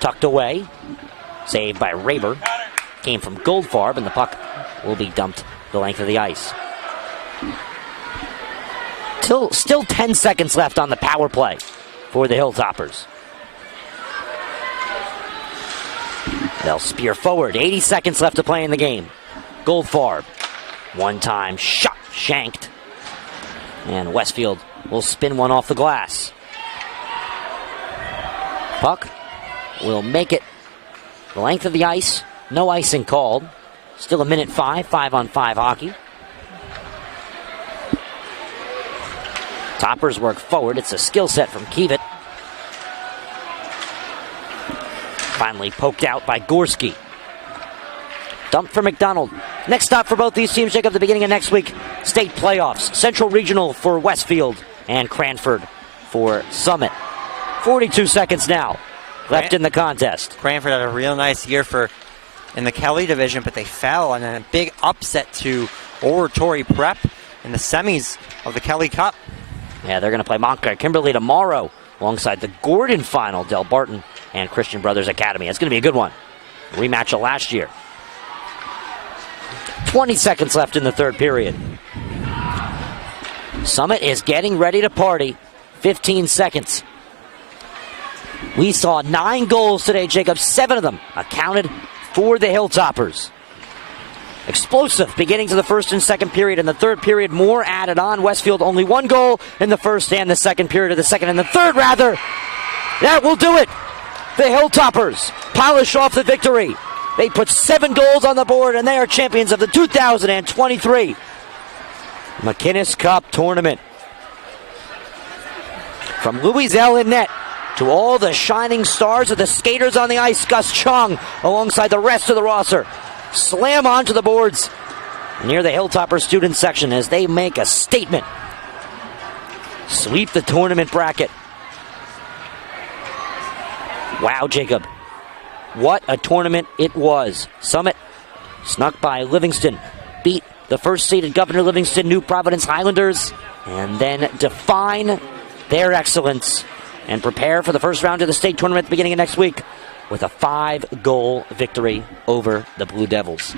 tucked away. Saved by Raber. Came from Goldfarb, and the puck will be dumped the length of the ice. Still 10 seconds left on the power play for the Hilltoppers. They'll spear forward. 80 seconds left to play in the game. Goldfarb. One-time shot shanked. And Westfield will spin one off the glass. Puck will make it the length of the ice. No icing called. Still a minute 5, 5-on-5 hockey. Toppers work forward. It's a skill set from Kiewit. Finally poked out by Gorski. Dump for McDonald. Next stop for both these teams, Jacob, the beginning of next week, state playoffs. Central Regional for Westfield and Cranford for Summit. 42 seconds now left in the contest. Cranford had a real nice year in the Kelly division, but they fell in a big upset to Oratory Prep in the semis of the Kelly Cup. Yeah, they're going to play Montclair Kimberly tomorrow alongside the Gordon final, Del Barton and Christian Brothers Academy. It's going to be a good one. Rematch of last year. 20 seconds left in the third period. Summit is getting ready to party. 15 seconds. We saw 9 goals today, Jacob. 7 of them accounted for the Hilltoppers. Explosive beginnings of the first and second period. In the third period, more added on. Westfield only 1 goal in the first and the second period, of the second and the third, rather. That will do it. The Hilltoppers polish off the victory. They put 7 goals on the board, and they are champions of the 2023 McInnis Cup tournament. From Louis L. in net to all the shining stars of the skaters on the ice, Gus Chung alongside the rest of the roster slam onto the boards near the Hilltopper student section as they make a statement. Sweep the tournament bracket. Wow, Jacob. What a tournament it was. Summit snuck by Livingston, beat the first-seeded Governor Livingston New Providence Highlanders, and then define their excellence and prepare for the first round of the state tournament beginning of next week with a 5-goal victory over the Blue Devils.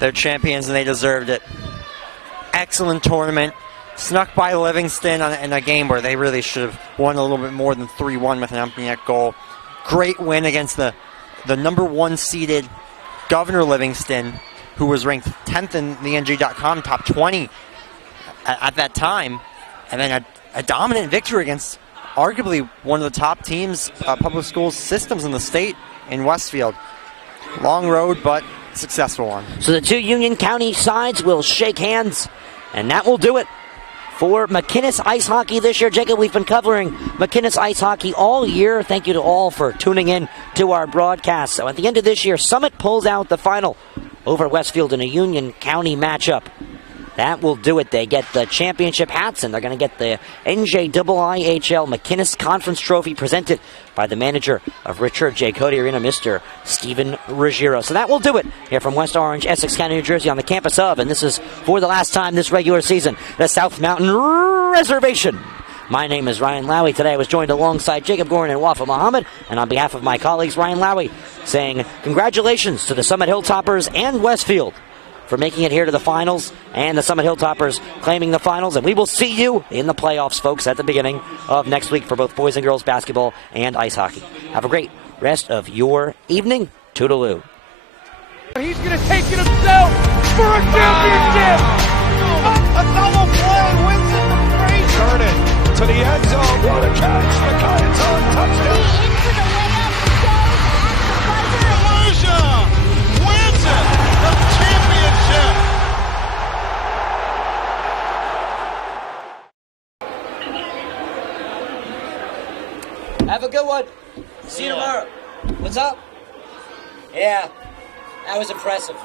They're champions and they deserved it. Excellent tournament. Snuck by Livingston in a game where they really should have won a little bit more than 3-1 with an empty net goal. Great win against the number 1 seeded Governor Livingston, who was ranked 10th in the NJ.com top 20 at that time. And then a dominant victory against arguably one of the top teams, public school systems in the state in Westfield. Long road, but successful one. So the 2 Union County sides will shake hands, and that will do it for McInnis Ice Hockey this year. Jacob, we've been covering McInnis Ice Hockey all year. Thank you to all for tuning in to our broadcast. So at the end of this year, Summit pulls out the final over Westfield in a Union County matchup. That will do it. They get the championship hats, and they're going to get the NJIIHL McInnis Conference Trophy presented by the manager of Richard J. Cody Arena, Mr. Stephen Ruggiero. So that will do it here from West Orange, Essex County, New Jersey, on the campus of, and this is for the last time this regular season, the South Mountain Reservation. My name is Ryan Lowy. Today I was joined alongside Jacob Gorin and Wafa Muhammad, and on behalf of my colleagues, Ryan Lowy, saying congratulations to the Summit Hilltoppers and Westfield for making it here to the finals, and the Summit Hilltoppers claiming the finals. And we will see you in the playoffs, folks, at the beginning of next week for both boys and girls basketball and ice hockey. Have a great rest of your evening. Toodaloo. He's going to take it himself for a championship. A double play wins it from Fraser. Turn it to the end zone. What a catch. McInnis on touchdown. Wins it. The championship. Have a good one. See you tomorrow. What's up? Yeah, that was impressive.